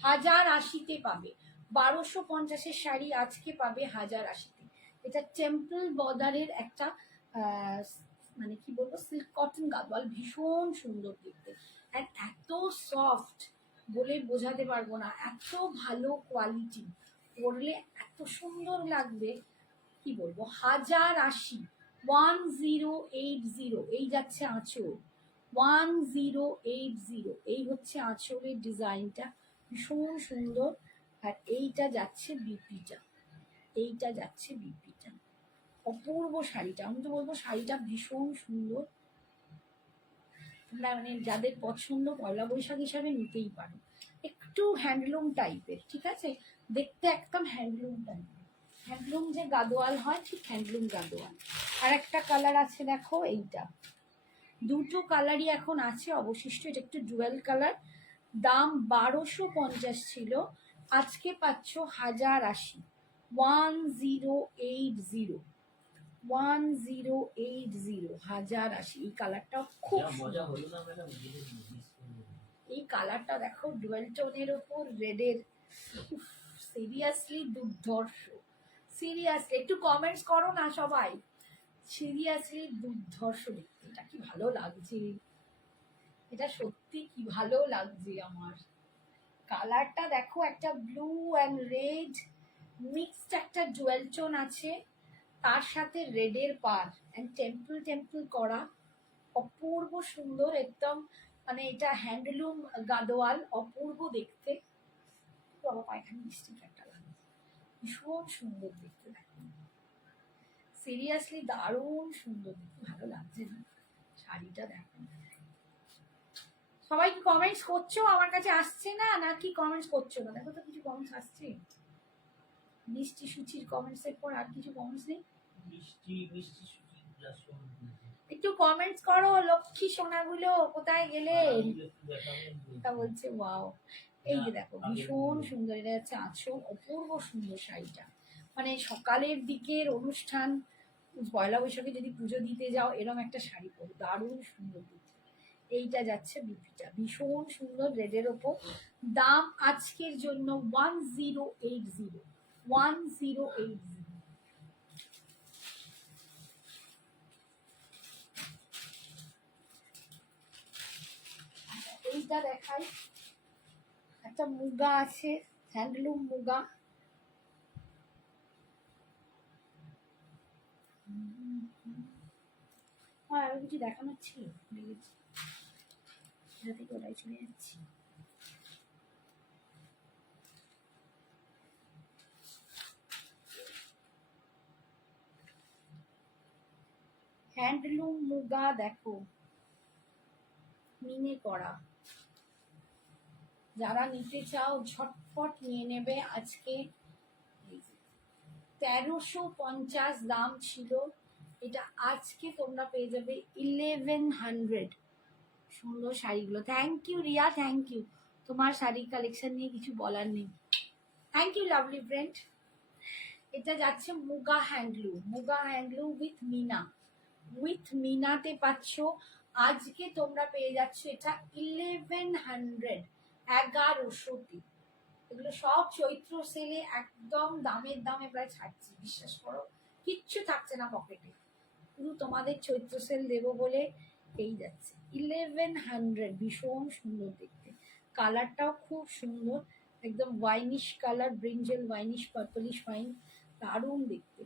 1080-তে পাবে, 1250-এর শাড়ি আজকে পাবে 1080-তে। এটা টেম্পল বর্ডারের একটা মানে কি বলবো, সিল্ক কটন গাদওয়াল, ভীষণ সুন্দর দেখতে, আর এত সফট বলে বোঝাতে পারবো না, এত ভালো কোয়ালিটি, পরলে এত সুন্দর লাগবে, কি বলবো। 1080, 1080, এই যাচ্ছে আঁচল, 1080, এই হচ্ছে আঁচলের ডিজাইনটা, ভীষণ সুন্দর। আর এইটা যাচ্ছে বিপিটা, এইটা যাচ্ছে বিপিটা, অপূর্ব শাড়িটা, আমি তো বলবো শাড়িটা ভীষণ সুন্দর। তোমরা মানে যাদের পছন্দ পয়লা বৈশাখ হিসাবে নিতেই পারো, একটু হ্যান্ডলুম টাইপের, ঠিক আছে? দেখতে একদম হ্যান্ডলুম টাইপের, হ্যান্ডলুম যে গাদোয়াল হয়, ঠিক হ্যান্ডলুম গাদোয়াল। আর একটা কালার আছে দেখো, এইটা, দুটো কালারই এখন আছে অবশিষ্ট, এটা একটু ডুয়েল কালার, দাম 1250 ছিল, আজকে পাচ্ছ 1080, 1080, 1080, 1080। এই কালারটাও খুব যা মজা সুন্দর। হলো না ম্যাডাম, এই কালারটা দেখো, ডুয়েল টোনের ওপর রেডের, সিরিয়াসলি দুর্ধর্ষ। সিরিয়াসলি একটু কমেন্টস করো না সবাই, সিরিয়াসলি দুর্ধর্ষ দেখতে। এটা কি ভালো লাগছে, এটা সত্যি কি ভালো লাগছে আমার। কালারটা দেখো, একটা ব্লু অ্যান্ড রেড মিক্সড একটা ডুয়েল টোন আছে, তার সাথে রেডের পার অ্যান্ড টেম্পল টেম্পল করা, অপূর্ব সুন্দর একদম। মানে এটা হ্যান্ডলুম গাদোয়াল, অপূর্ব দেখতে। বাবা পায়খানা মিষ্টি একটা লাগে, ভীষণ সুন্দর দেখতে দেখো, সিরিয়াসলি দারুণ সুন্দর দেখতে, ভালো লাগছে না শাড়িটা? দেখো সবাই কি কমেন্টস করছো? আমার কাছে আসছে না, নাকি কমেন্টস করছো না? দেখো তো কিছু কমেন্টস আসছে, মিষ্টি সুচির কমেন্টস এর পর আর কিছু কমেন্টস নেই। মিষ্টি মিষ্টি সুজি প্লাস একটু কমেন্টস করো, লক্ষ্মী সোনাগুলো কোথায় গেলেন? এটা বলছে ওয়াও। এই যে দেখো, ভীষণ সুন্দর, এটা হচ্ছে আঁচল, অপূর্ব সুন্দর শাড়িটা। মানে সকালের দিকের অনুষ্ঠান, পয়লা বৈশাখে যদি পুজো দিতে যাও, এরকম একটা শাড়ি পরো, দারুণ সুন্দর দেখতে। এইটা যাচ্ছে বিপিটা, ভীষণ সুন্দর রেডের ওপর। দাম আজকের জন্য 1080, 1080। এইটা দেখাই, একটা মুগা আছে, হ্যান্ডলুম মুগা। আরো কিছু দেখানোর ছিল, ভুলে গেছি, এটা থেকে ওটাই চলে যাচ্ছি। হ্যান্ডলুম মুগা দেখো, মিনে করা। যারা নিতে চাও ঝটপট নিয়ে নেবে আজকে। 1350 দাম ছিল, এটা আজকে তোমরা পেয়ে যাবে 1100। সুন্দর শাড়িগুলো, thank you Riya, thank you. তোমার শাড়ি কালেকশন নিয়ে কিছু বলার নেই, থ্যাংক ইউ লাভলি ফ্রেন্ড। এটা যাচ্ছে Muga handloom, Muga handloom with Meena, with মিনাতে পাচ্ছ। আজকে তোমরা পেয়ে যাচ্ছ এটা 1100, 1100তে। এগুলো সব চৈত্র সেলে একদম দামের দামে প্রায় ছাড়ছি, বিশ্বাস করো, কিচ্ছু থাকছে না পকেটে, শুধু তোমাদের চৈত্র সেল দেবো বলে এই যাচ্ছে 1100। ভীষণ সুন্দর দেখতে, কালারটাও খুব সুন্দর, একদম ওয়াইনিশ কালার, ব্রিঞ্জেল ওয়াইনিশ পার্পলিশ ওয়াইন, দারুণ দেখতে।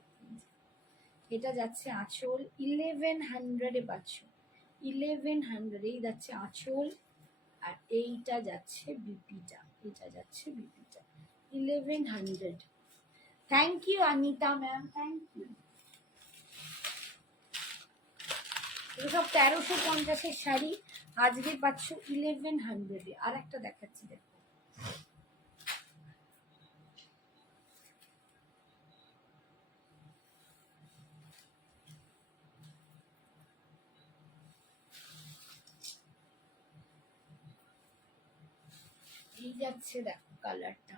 এটা যাচ্ছে আঁচল, 1100-এ পাচ্ছ, 1100। এই যাচ্ছে আঁচল, আর এইটা যাচ্ছে বিপিটা, এটা যাচ্ছে বিপিটা 1100। Thank you Anita ma'am, thank you. এসব 1350-এর শাড়ি আজকে পাচ্ছ 1100-এ। আর একটা দেখাচ্ছি দেখো, এই যাচ্ছে দেখো কালারটা,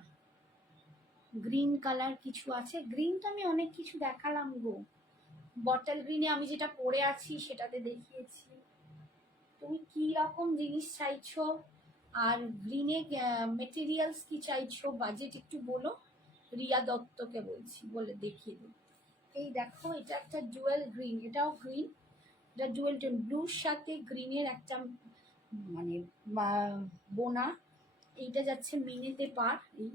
গ্রিন কালার কিছু আছে, গ্রিন তো আমি অনেক কিছু দেখালাম গো, বটল গ্রিনে আমি যেটা পরে আছি সেটাতে দেখিয়েছি। তুমি কি রকম জিনিস চাইছো, আর গ্রিনে মেটেরিয়ালস কি চাইছো, বাজেট একটু বলো, রিয়া দত্তকে বলছি, বলে দেখিয়ে দেবো। এই দেখো, এটা একটা জুয়েল গ্রিন, এটাও গ্রিন, এটা জুয়েল টোন, ব্লুর সাথে গ্রিনের একটা মানে বোনা। এইটা যাচ্ছে মিনেতে পার, এই,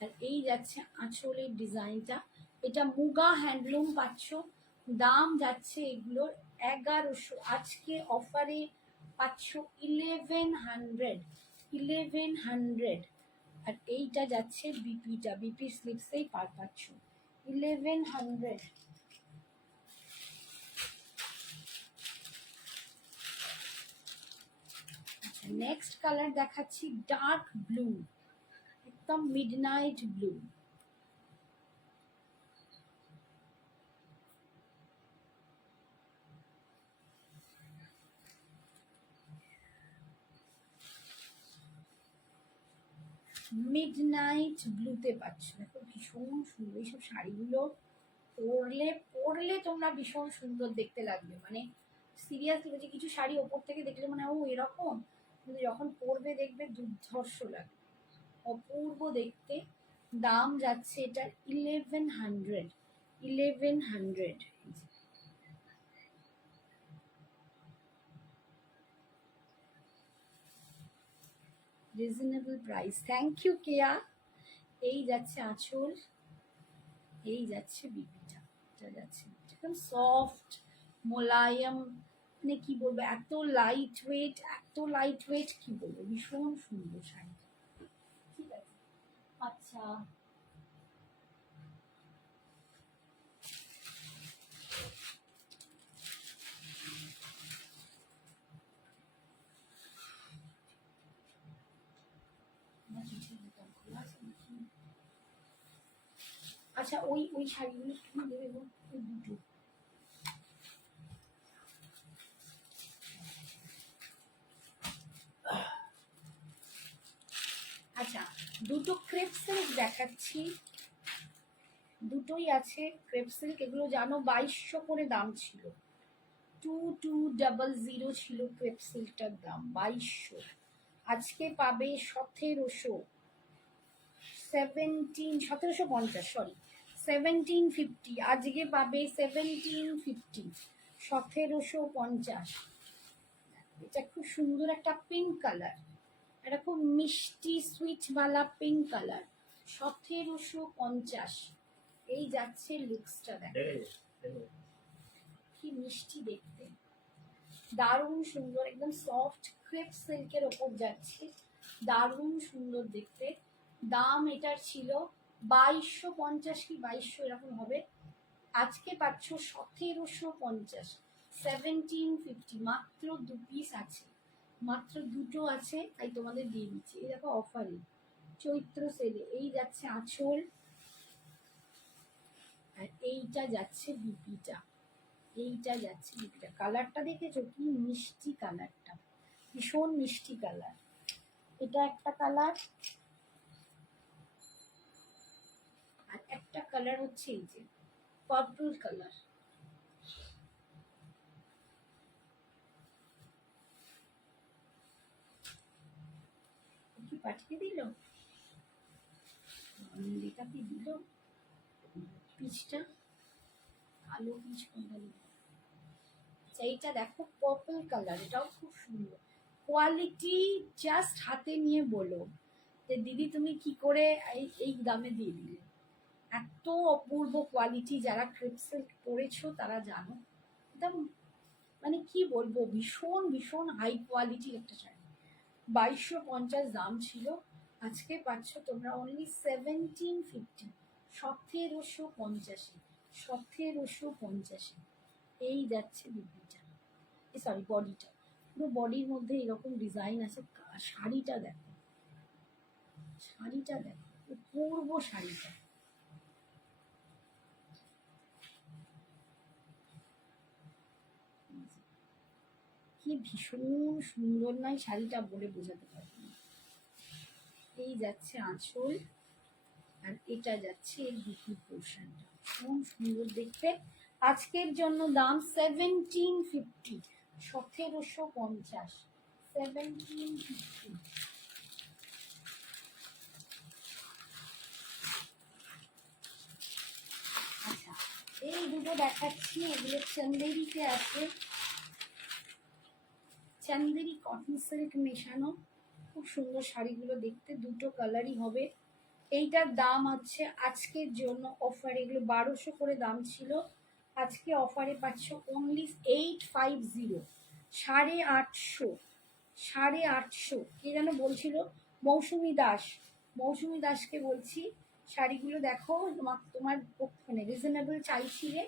আর এই যাচ্ছে আঁচলের ডিজাইনটা। এটা মুগা হ্যান্ডলুম পাচ্ছ, দাম যাচ্ছে এগুলোর 1100, আজকে অফারে পাচ্ছ 1100, 1100। আর এইটা যাচ্ছে বিপিটা, বিপি স্লিপসেই পার পাচ্ছ 1100। নেক্সট কালার দেখাচ্ছি ডার্ক ব্লু, একদম মিডনাইট ব্লু। মিডনাইট ব্লুতে পাচ্ছ, দেখো ভীষণ সুন্দর। এইসব শাড়িগুলো পরলে পরলে তোমরা ভীষণ সুন্দর দেখতে লাগবে, মানে সিরিয়াসলি বলছি, কিছু শাড়ি ওপর থেকে দেখলে মানে ও এরকম, কিন্তু যখন পরবে দেখবে দুর্ধর্ষ লাগবে, অপূর্ব দেখতে। দাম যাচ্ছে এটা 1100, 1100। রিজনেবল প্রাইস, থ্যাংক ইউ কেয়া। এই যাচ্ছে আঁচল, এই যাচ্ছে বিপিটা, এটা যাচ্ছে একদম সফট মোলায়েম, মানে কি বলবো, এত লাইট ওয়েট, এত লাইট ওয়েট, কি বলবো, ভীষণ সুন্দর শাড়ি। ঠিক আছে, আচ্ছা আচ্ছা, ওই ওই শাড়িগুলো তুমি দেবে গো, ওই দুটো। আচ্ছা, দুটো ক্রেপ সিল্ক দেখাচ্ছি, দুটোই আছে ক্রেপ সিল্ক। এগুলো জানো 2200 করে দাম ছিল, 2200 ছিল ক্রেপ সিল্কটার দাম, 2200। আজকে পাবে 1700, 1750, সরি 1750, আজকে পাবে 1750, 1750। এটা খুব সুন্দর একটা পিঙ্ক কালার, এটা খুব মিষ্টি সুইটওয়ালা পিঙ্ক কালার, 1750। এই যাচ্ছে লুকসটা, দেখো কি মিষ্টি দেখতে, দারুণ সুন্দর, একদম সফট ক্রেপ সিল্কের ওপর যাচ্ছে, দারুণ সুন্দর দেখতে। দাম এটার ছিল 2250 কি 2200 এরকম হবে, আজকে পাচ্ছ 1750, 1750। মাত্র 2 পিস আছে, মাত্র দুটো আছে, তাই তোমাদের দিয়ে দিচ্ছি। এই দেখো অফারে, চৈত্র সেলে। এই যাচ্ছে আঁচল, আর এইটা যাচ্ছে বিপিটা, এইটা যাচ্ছে বিপিটা। কালারটা দেখেছো কি মিষ্টি কালারটা, ভীষণ মিষ্টি কালার। এটা একটা কালার, আর একটা কালার হচ্ছে এই যে পার্পল কালার। কি পাঠিয়ে দিল, লেখাতে দিল পিচটা, কালো পিচ কোনটা। এইটা দেখো পার্পল কালার, এটাও খুব সুন্দর কোয়ালিটি। জাস্ট হাতে নিয়ে বলো যে দিদি তুমি কি করে এই এই দামে দিয়ে দিলে, এত অপূর্ব কোয়ালিটি। যারা ক্রেপ সিল্ক পরেছো তারা জানো, একদম মানে কি বলবো, ভীষণ ভীষণ হাই কোয়ালিটির একটা শাড়ি। 2250 দাম ছিল, আজকে পাচ্ছ তোমরা অনলি 1750, 1750, 1750। এই যাচ্ছে বিপিটা, সরি বডিটা, পুরো বডির মধ্যে এরকম ডিজাইন আছে। শাড়িটা দেখো, শাড়িটা দেখো, অপূর্ব শাড়িটা। কি ভীষণ সুন্দর নয় শাড়িটা, বলে বোঝাতে পারবো না। এই যাচ্ছে আঁচল, আর এটা যাচ্ছে এর বিপি পোর্শনটা, ভীষণ সুন্দর দেখতে। আজকের জন্য দাম 1750, 1750, 1750। আচ্ছা, এই দুটো দেখাচ্ছি, এগুলো চন্দেরিতে আছে, চান্দেরি কটন সিল্ক মেশানো, খুব সুন্দর শাড়িগুলো দেখতে, দুটো কালারই হবে। এইটার দাম আছে আজকের জন্য অফার, এগুলো 1200 করে দাম ছিল, আজকে অফারে পাচ্ছ অনলি 850, 850, 850। কে যেন বলছিল, মৌসুমি দাস, মৌসুমি দাসকে বলছি। শাড়িগুলো দেখো, তোমার মানে রিজনেবল চাইছিলে,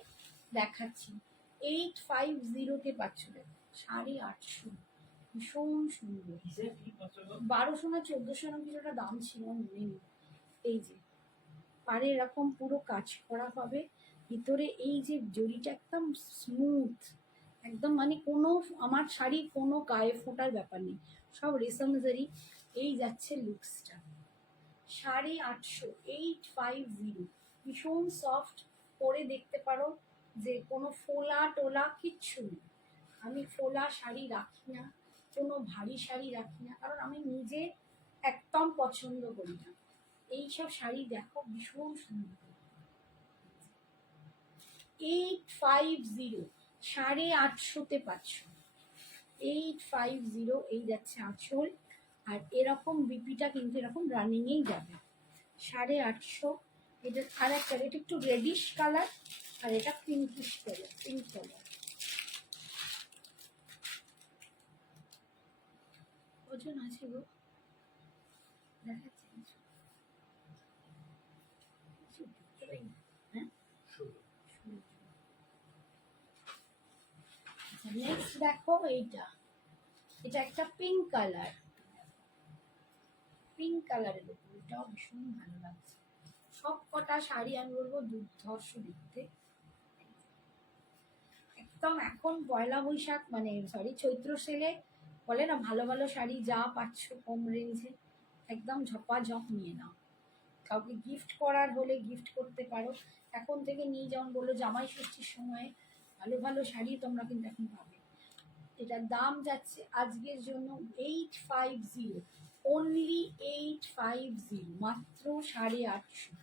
দেখাচ্ছি। 850-তে পাচ্ছ, দেখো 850, ভীষণ সুন্দর। 1200 না 1400 না কিছুটা দাম ছিল, মনে নেই। এই যে পাড়ে এরকম পুরো কাজ করা হবে, ভিতরে এই যে জরিটা একদম স্মুথ, একদম মানে কোনো আমার শাড়ির কোনো গায়ে ফোটার ব্যাপার নেই, সব রেশম জারি। এই যাচ্ছে লুকসটা, 850, 850, ভীষণ সফট পরে দেখতে পারো যে কোনো ফোলা টোলা কিচ্ছু নেই। আমি ফোলা শাড়ি রাখি না, কোনো ভারী শাড়ি রাখি না, কারণ আমি নিজে একদম পছন্দ করি না। এইসব শাড়ি দেখো ভীষণ সুন্দর। 850, 850 পাচ্ছ। 850 এই যাচ্ছে আঁচল। আর এরকম বিপিটা কিন্তু এরকম রানিংয়েই যাবে 850। এটা আর একটা, এটা একটু রেডিশ কালার, আর এটা পিঙ্কিশ কালার, পিঙ্ক কালার। ওজন আছে গো, দেখাচ্ছে কিছু? কিছু দেখতে পাই না। হ্যাঁ, নেক্সট দেখো এইটা, এটা একটা পিঙ্ক কালার, পিঙ্ক কালারের উপর, এটাও ভীষণ ভালো লাগছে। সব কটা শাড়ি আমি বলবো দুর্ধর্ষ দেখতে। একদম এখন পয়লা বৈশাখ মানে সরি চৈত্র সেলে বলে না, ভালো ভালো শাড়ি যা পাচ্ছ কম রেঞ্জে একদম ঝপাঝপ নিয়ে নাও। কাউকে গিফট করার হলে গিফট করতে পারো এখন থেকে নিয়ে, যেমন বললো জামাই ষষ্ঠীর সময় ভালো ভালো শাড়ি তোমরা কিন্তু এখন পাবে। এটার দাম যাচ্ছে আজকের জন্য 850, অনলি 850, মাত্র 850।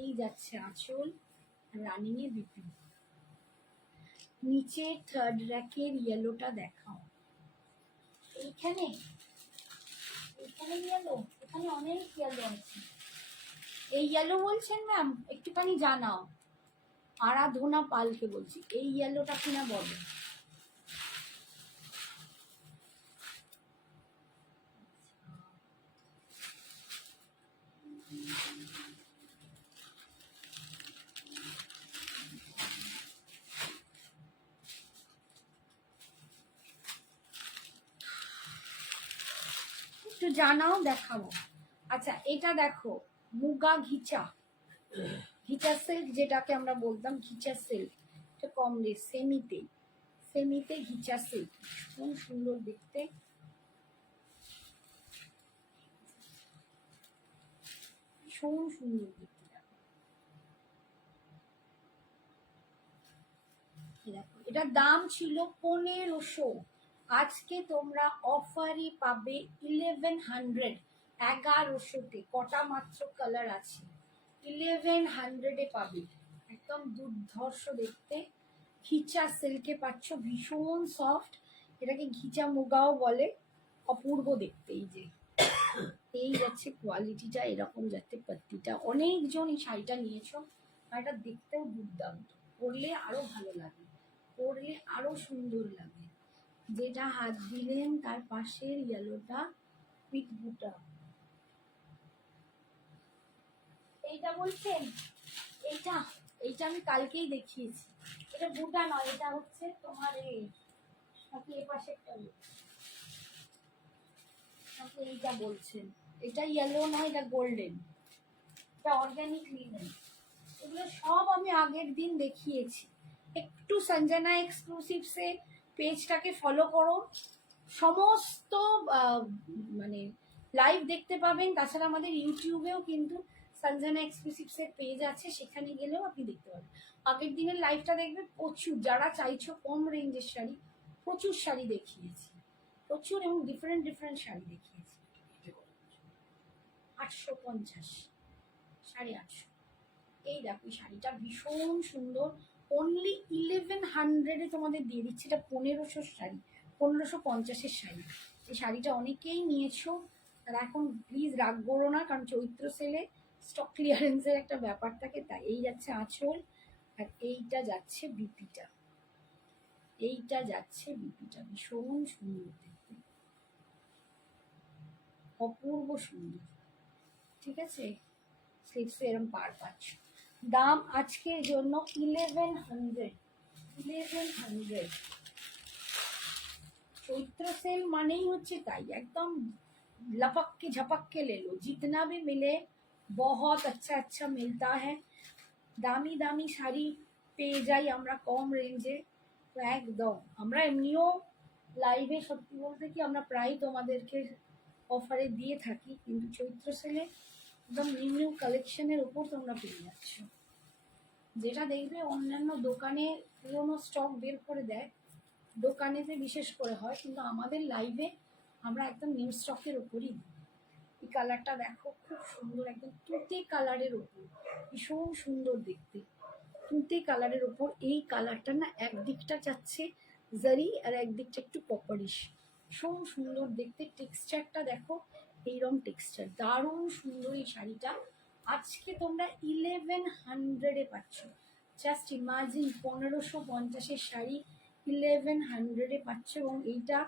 এই যাচ্ছে আঁচল, রানিংয়ে বিপি। নিচে থার্ড র্যাকের ইয়েলোটা দেখাও। এইখানে এইখানে ইয়েলো, এখানে অনেক ইয়েলো আছে। এই ইয়েলো বলছেন ম্যাম, একটুখানি জানাও। আরাধনা পালকে বলছি, এই ইয়েলোটা কিনা বলো। একটু জানাও, দেখাবো। আচ্ছা এটা দেখো, মুগা ঘিচা, ঘিচা সিল্ক যেটাকে আমরা বলতাম ঘিচা সিল্ক, এটা কম রেট, সেমিতে, সেমিতে ঘিচা সিল্ক, খুব সুন্দর দেখতে। ভীষণ সুন্দর দেখতে। দেখো এটার দাম ছিল 1500, আজকে তোমরা অফারে পাবে 1100, 1100-তে। কটা মাত্র কালার আছে, 1100-এ পাবে। একদম দুর্ধর্ষ দেখতে, ঘিচা সিল্কে পাচ্ছ, ভীষণ সফট। এটাকে ঘিচা মুগাও বলে, অপূর্ব দেখতে। এই যে এই যাচ্ছে কোয়ালিটিটা, এরকম যাচ্ছে পাত্তিটা। অনেকজন এই শাড়িটা নিয়েছো, আর এটা দেখতেও দুর্দান্ত, পরলে আরো ভালো লাগে, পরলে আরো সুন্দর লাগে। যেটা হাত দিলেন তার পাশের ইয়েলোটা পিট বুটা, এইটা বলছেন, এইটা এইটা আমি কালকেই দেখিয়েছি। এটা বুটা নয়, এটা হচ্ছে তোমার এই নাকি এ পাশেরটা নাকি এইটা বলছেন। এটা ইয়েলো নয়, এটা গোল্ডেন, এটা অর্গানিক লিনেন। এগুলো সব আমি আগের দিন দেখিয়েছি। একটু সঞ্জনা এক্সক্লুসিভসে পেজটাকে ফলো করো, সমস্ত মানে লাইভ দেখতে পাবেন। তাছাড়া আমাদের ইউটিউবেও কিন্তু সঞ্জনা এক্সক্লুসিভসের পেজ আছে, সেখানে গেলেও আপনি দেখতে পাবেন। আগের দিনের লাইভটা দেখবেন, প্রচুর যারা চাইছো কম রেঞ্জের শাড়ি, প্রচুর শাড়ি দেখিয়েছি, প্রচুর, এবং ডিফারেন্ট ডিফারেন্ট শাড়ি দেখিয়েছি। 850, 850। এই দেখো এই শাড়িটা ভীষণ সুন্দর, অনলি 1100-এ তোমাদের দিয়ে দিচ্ছে। এটা 1500 শাড়ি, 1550-এর শাড়ি। এই শাড়িটা অনেকেই নিয়েছো, আর এখন প্লিজ রাগ করো না, কারণ চৈত্র সেলে স্টক ক্লিয়ারেন্সের একটা ব্যাপার থাকে। তাই এই যাচ্ছে আঁচল, আর এইটা যাচ্ছে বিপিটা, এইটা যাচ্ছে বিপিটা, ভীষণ সুন্দর দেখতে, অপূর্ব সুন্দর। ঠিক আছে, স্লিপসে এরম পার পাচ্ছ। দাম আজকের জন্য 1100, 1100। चैत्र सेल माने ही होच्छे ताई, एकदम लपक के झपक के ले लो, जितना भी मिले बहुत अच्छा अच्छा मिलता है। दामी दामी শাড়ি পেয়ে যাই আমরা কম রেঞ্জে। তো একদম আমরা এমনিও লাইভে সত্যি বলতে কি আমরা প্রায় তোমাদেরকে অফারে দিয়ে থাকি, কিন্তু চৈত্র সেলে একদম নিউ নিউ কালেকশনের উপর তোমরা পেয়ে যাচ্ছ। যেটা দেখবে অন্যান্য দোকানে পুরোনো স্টক বের করে দেয়, দোকানেতে বিশেষ করে হয়, কিন্তু আমাদের লাইভে আমরা একদম নিউ স্টকের ওপরই দিই। এই কালারটা দেখো, খুব সুন্দর, একদম তুঁতে কালারের ওপর, ভীষণ সুন্দর দেখতে। তুঁতে কালারের ওপর এই কালারটা না একদিকটা যাচ্ছে জারি আর একদিকটা একটু পপারিশ, ভীষণ সুন্দর দেখতে। টেক্সচারটা দেখো, এইরকম টেক্সচার, দারুণ সুন্দর এই শাড়িটা। আজকে তোমরা 1100-এ পাচ্ছ। জাস্ট ইমাজিন, 1550-এর শাড়ি 1100-এ পাচ্ছ। এবং এইটা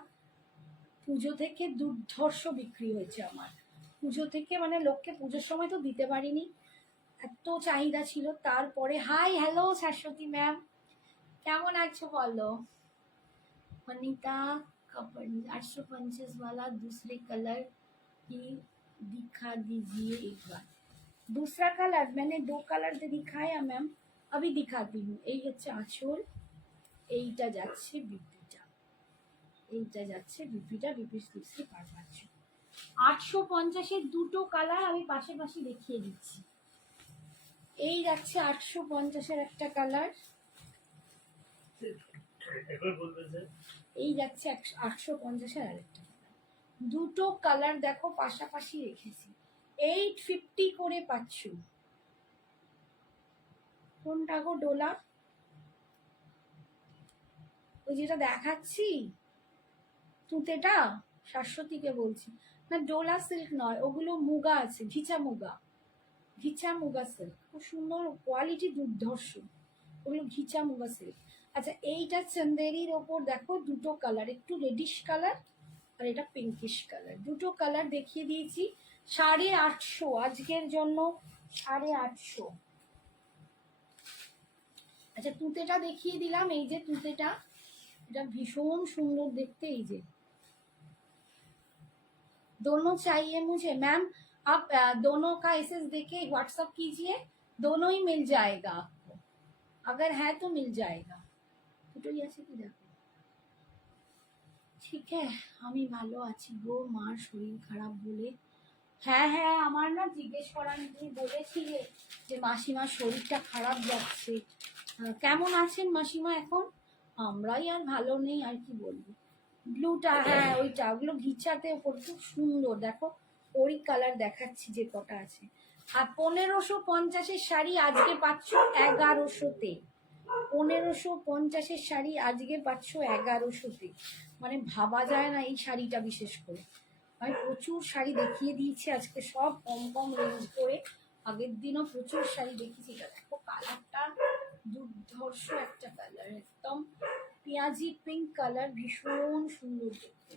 পুজো থেকে দুর্ধর্ষ বিক্রি হয়েছে আমার। পুজো থেকে মানে লোককে পুজোর সময় তো দিতে পারিনি, এত চাহিদা ছিল। তারপরে হাই হ্যালো শাশ্বতী ম্যাম, কেমন আছো বলো? वनिता कपड़ 850 वाला दूसरे कलर की दिखा दीजिए एक बार। दूसरा कलर मैंने 2 कलर दिखाया मैम, अभी दिखाती हूँ। এই হচ্ছে আঁচল, এইটা যাচ্ছে বিপিটা, এইটা যাচ্ছে বিপিটা, বিপি স্লিপসে পার পাচ্ছ। 850-এর দুটো কালার আমি পাশাপাশি দেখিয়ে দিচ্ছি। এই যাচ্ছে 850-এর একটা কালার, একবার বলবেন স্যার। এই যাচ্ছে 850-এর আরেকটা কালার। দুটো কালার দেখো পাশাপাশি রেখেছি, 850 করে পাচ্ছ। কোনটা গো ডোলা? ওই যেটা দেখাচ্ছি তুতেটা, শাশ্বতীকে বলছি না, ডোলা সিল্ক নয়, ওগুলো মুগা আছে, ঘিচা মুগা, ঘিচা মুগা সিল্ক, খুব সুন্দর কোয়ালিটি, দুর্ধর্ষ, ওগুলো ঘিচা মুগা সিল্ক। আচ্ছা, এইটা চন্দেরির ওপর দেখো দুটো কালার, একটু রেডিশ কালার আর এটা পিঙ্কিশ কালার, দুটো কালার দেখিয়ে দিয়েছি। 850 আজকের জন্য, 850। আচ্ছা, তুতেটা দেখিয়ে দিলাম, এই যে তুতেটা, এটা ভীষণ সুন্দর দেখতে। এই যে दोनों चाहिए मुझे मैम, आप दोनों का एसेस देके व्हाट्सअप कीजिए, दोनों ही मिल जाएगा आपको, अगर है तो मिल जाएगा। দুটো আছে কি দেখো। ঠিক হ্যাঁ, আমি ভালো আছি গো, মার শরীর খারাপ বলে। হ্যাঁ হ্যাঁ, আমার না জিজ্ঞেস করার, তুমি বলেছিলে যে মাসিমার শরীরটা খারাপ যাচ্ছে। কেমন আছেন মাসিমা এখন? আমরাই আর ভালো নেই, আর কি বলবো। ব্লুটা, হ্যাঁ ওইটা, ওগুলো ঘিচাতে ওপর খুব সুন্দর দেখো, ওই কালার দেখাচ্ছি যে কটা আছে। আর 1550-এর শাড়ি আজকে পাচ্ছ 1100-তে, 1550-এর শাড়ি আজকে পাচ্ছ 1100-তে, মানে ভাবা যায় না এই শাড়িটা। বিশেষ করে আমি প্রচুর শাড়ি দেখিয়ে দিয়েছি আজকে, সব কম কম রেঞ্জ করে। আগের দিনও প্রচুর শাড়ি দেখিয়েছি। এটা দেখো কালারটা দুর্ধর্ষ একটা কালার, একদম পেঁয়াজি পিঙ্ক কালার, ভীষণ সুন্দর দেখতে,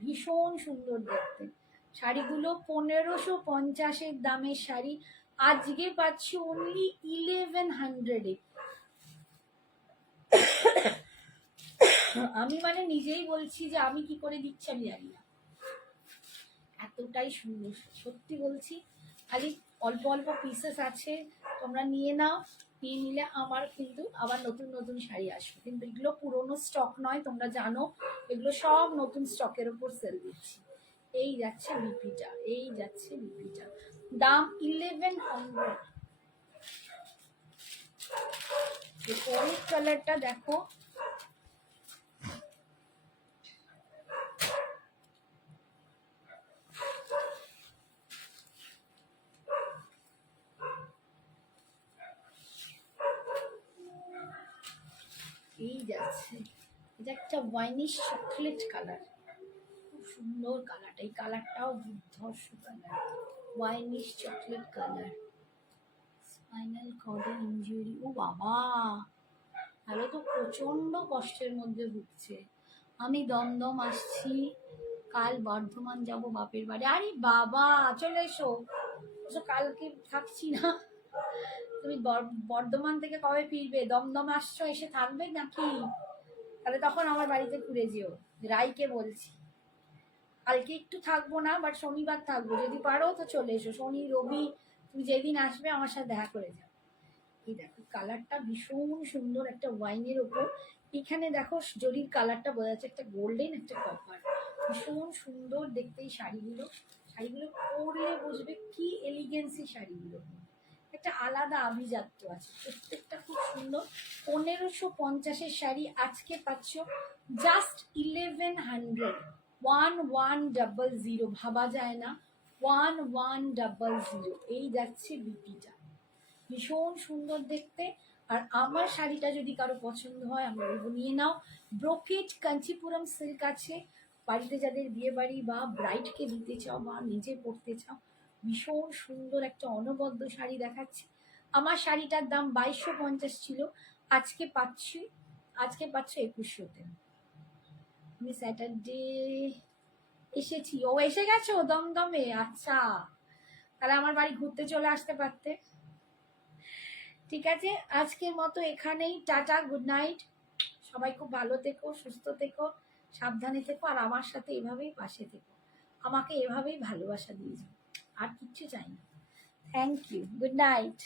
ভীষণ সুন্দর দেখতে। শাড়িগুলো 1550-এর দামের শাড়ি আজকে পাচ্ছি অনলি 1100-এ। আমি মানে নিজেই বলছি যে আমি কি করে দিচ্ছি আমি জানি না, এতটাই সুন্দর, সত্যি বলছি। খালি অল্প অল্প পিসেস আছে, তোমরা নিয়ে নাও, নিয়ে নিলে আমার কিন্তু আবার নতুন নতুন শাড়ি আসবে। কিন্তু এগুলো পুরোনো স্টক নয়, তোমরা জানো, এগুলো সব নতুন স্টকের উপর সেল দিচ্ছি। এই যাচ্ছে বিপিটা, এই যাচ্ছে বিপিটা, দাম 1100। পরের কালারটা দেখো, এই যাচ্ছে, এটা একটা ওয়াইনিশ চকলেট কালার, খুব সুন্দর কালারটা। এই কালারটাও দুর্ধর্ষ colour, winish chocolate colour. Spinal কর্ডের ইনজুরি, ও বাবা, তাহলে তো প্রচন্ড কষ্টের মধ্যে ভুগছে। আমি দমদম আসছি, কাল বর্ধমান যাব বাপের বাড়ি। আরে বাবা, চলে এসো, কালকে থাকছি না। তুমি বর্ধমান থেকে কবে ফিরবে? দমদম আসছো, এসে থাকবে নাকি? তাহলে তখন আমার বাড়িতে ঘুরে যেও, রাইকে বলছি। কালকে একটু থাকবো না, বাট শনিবার থাকবো, যদি পারো তো চলে এসো। শনি রবি তুমি যেদিন আসবে আমার সাথে দেখা করে যাও। এই দেখো কালারটা ভীষণ সুন্দর, একটা ওয়াইনের ওপর। এখানে দেখো জরির কালারটা বোঝা যাচ্ছে, একটা গোল্ডেন একটা কপার, ভীষণ সুন্দর দেখতে এই শাড়িগুলো। শাড়িগুলো পরলে বুঝবে কি এলিগেন্সি শাড়িগুলো, একটা আলাদা আভিজাত্য আছে, প্রত্যেকটা খুব সুন্দর। 1550-এর শাড়ি আজকে পাচ্ছ জাস্ট 1100। 1100, ভাবা যায় না, 1100। এই যাচ্ছে বিপিটা, ভীষণ সুন্দর দেখতে। আর আমার শাড়িটা যদি কারো পছন্দ হয় আমি বলবো নিয়ে নাও। ব্রোকেট কাঞ্চিপুরম সিল্ক আছে, বাড়িতে যাদের বিয়ে বাড়ি বা ব্রাইডকে দিতে চাও বা নিজে পরতে চাও, ভীষণ সুন্দর একটা অনবদ্য শাড়ি দেখাচ্ছি। আমার শাড়িটার দাম 2250 ছিল, আজকে পাচ্ছি 2100-তে। আমি স্যাটারডে এসেছি। ও এসে গেছো দমদমে? আচ্ছা, তাহলে আমার বাড়ি ঘুরতে চলে আসতে পারতে। ঠিক আছে, আজকের মতো এখানেই, টাটা, গুড নাইট। সবাই খুব ভালো থেকো, সুস্থ থেকো, সাবধানে থেকো, আর আমার সাথে এভাবেই পাশে থেকো, আমাকে এভাবেই ভালোবাসা দিয়ে যাও, আর কিচ্ছু চাই না। Thank you, good night.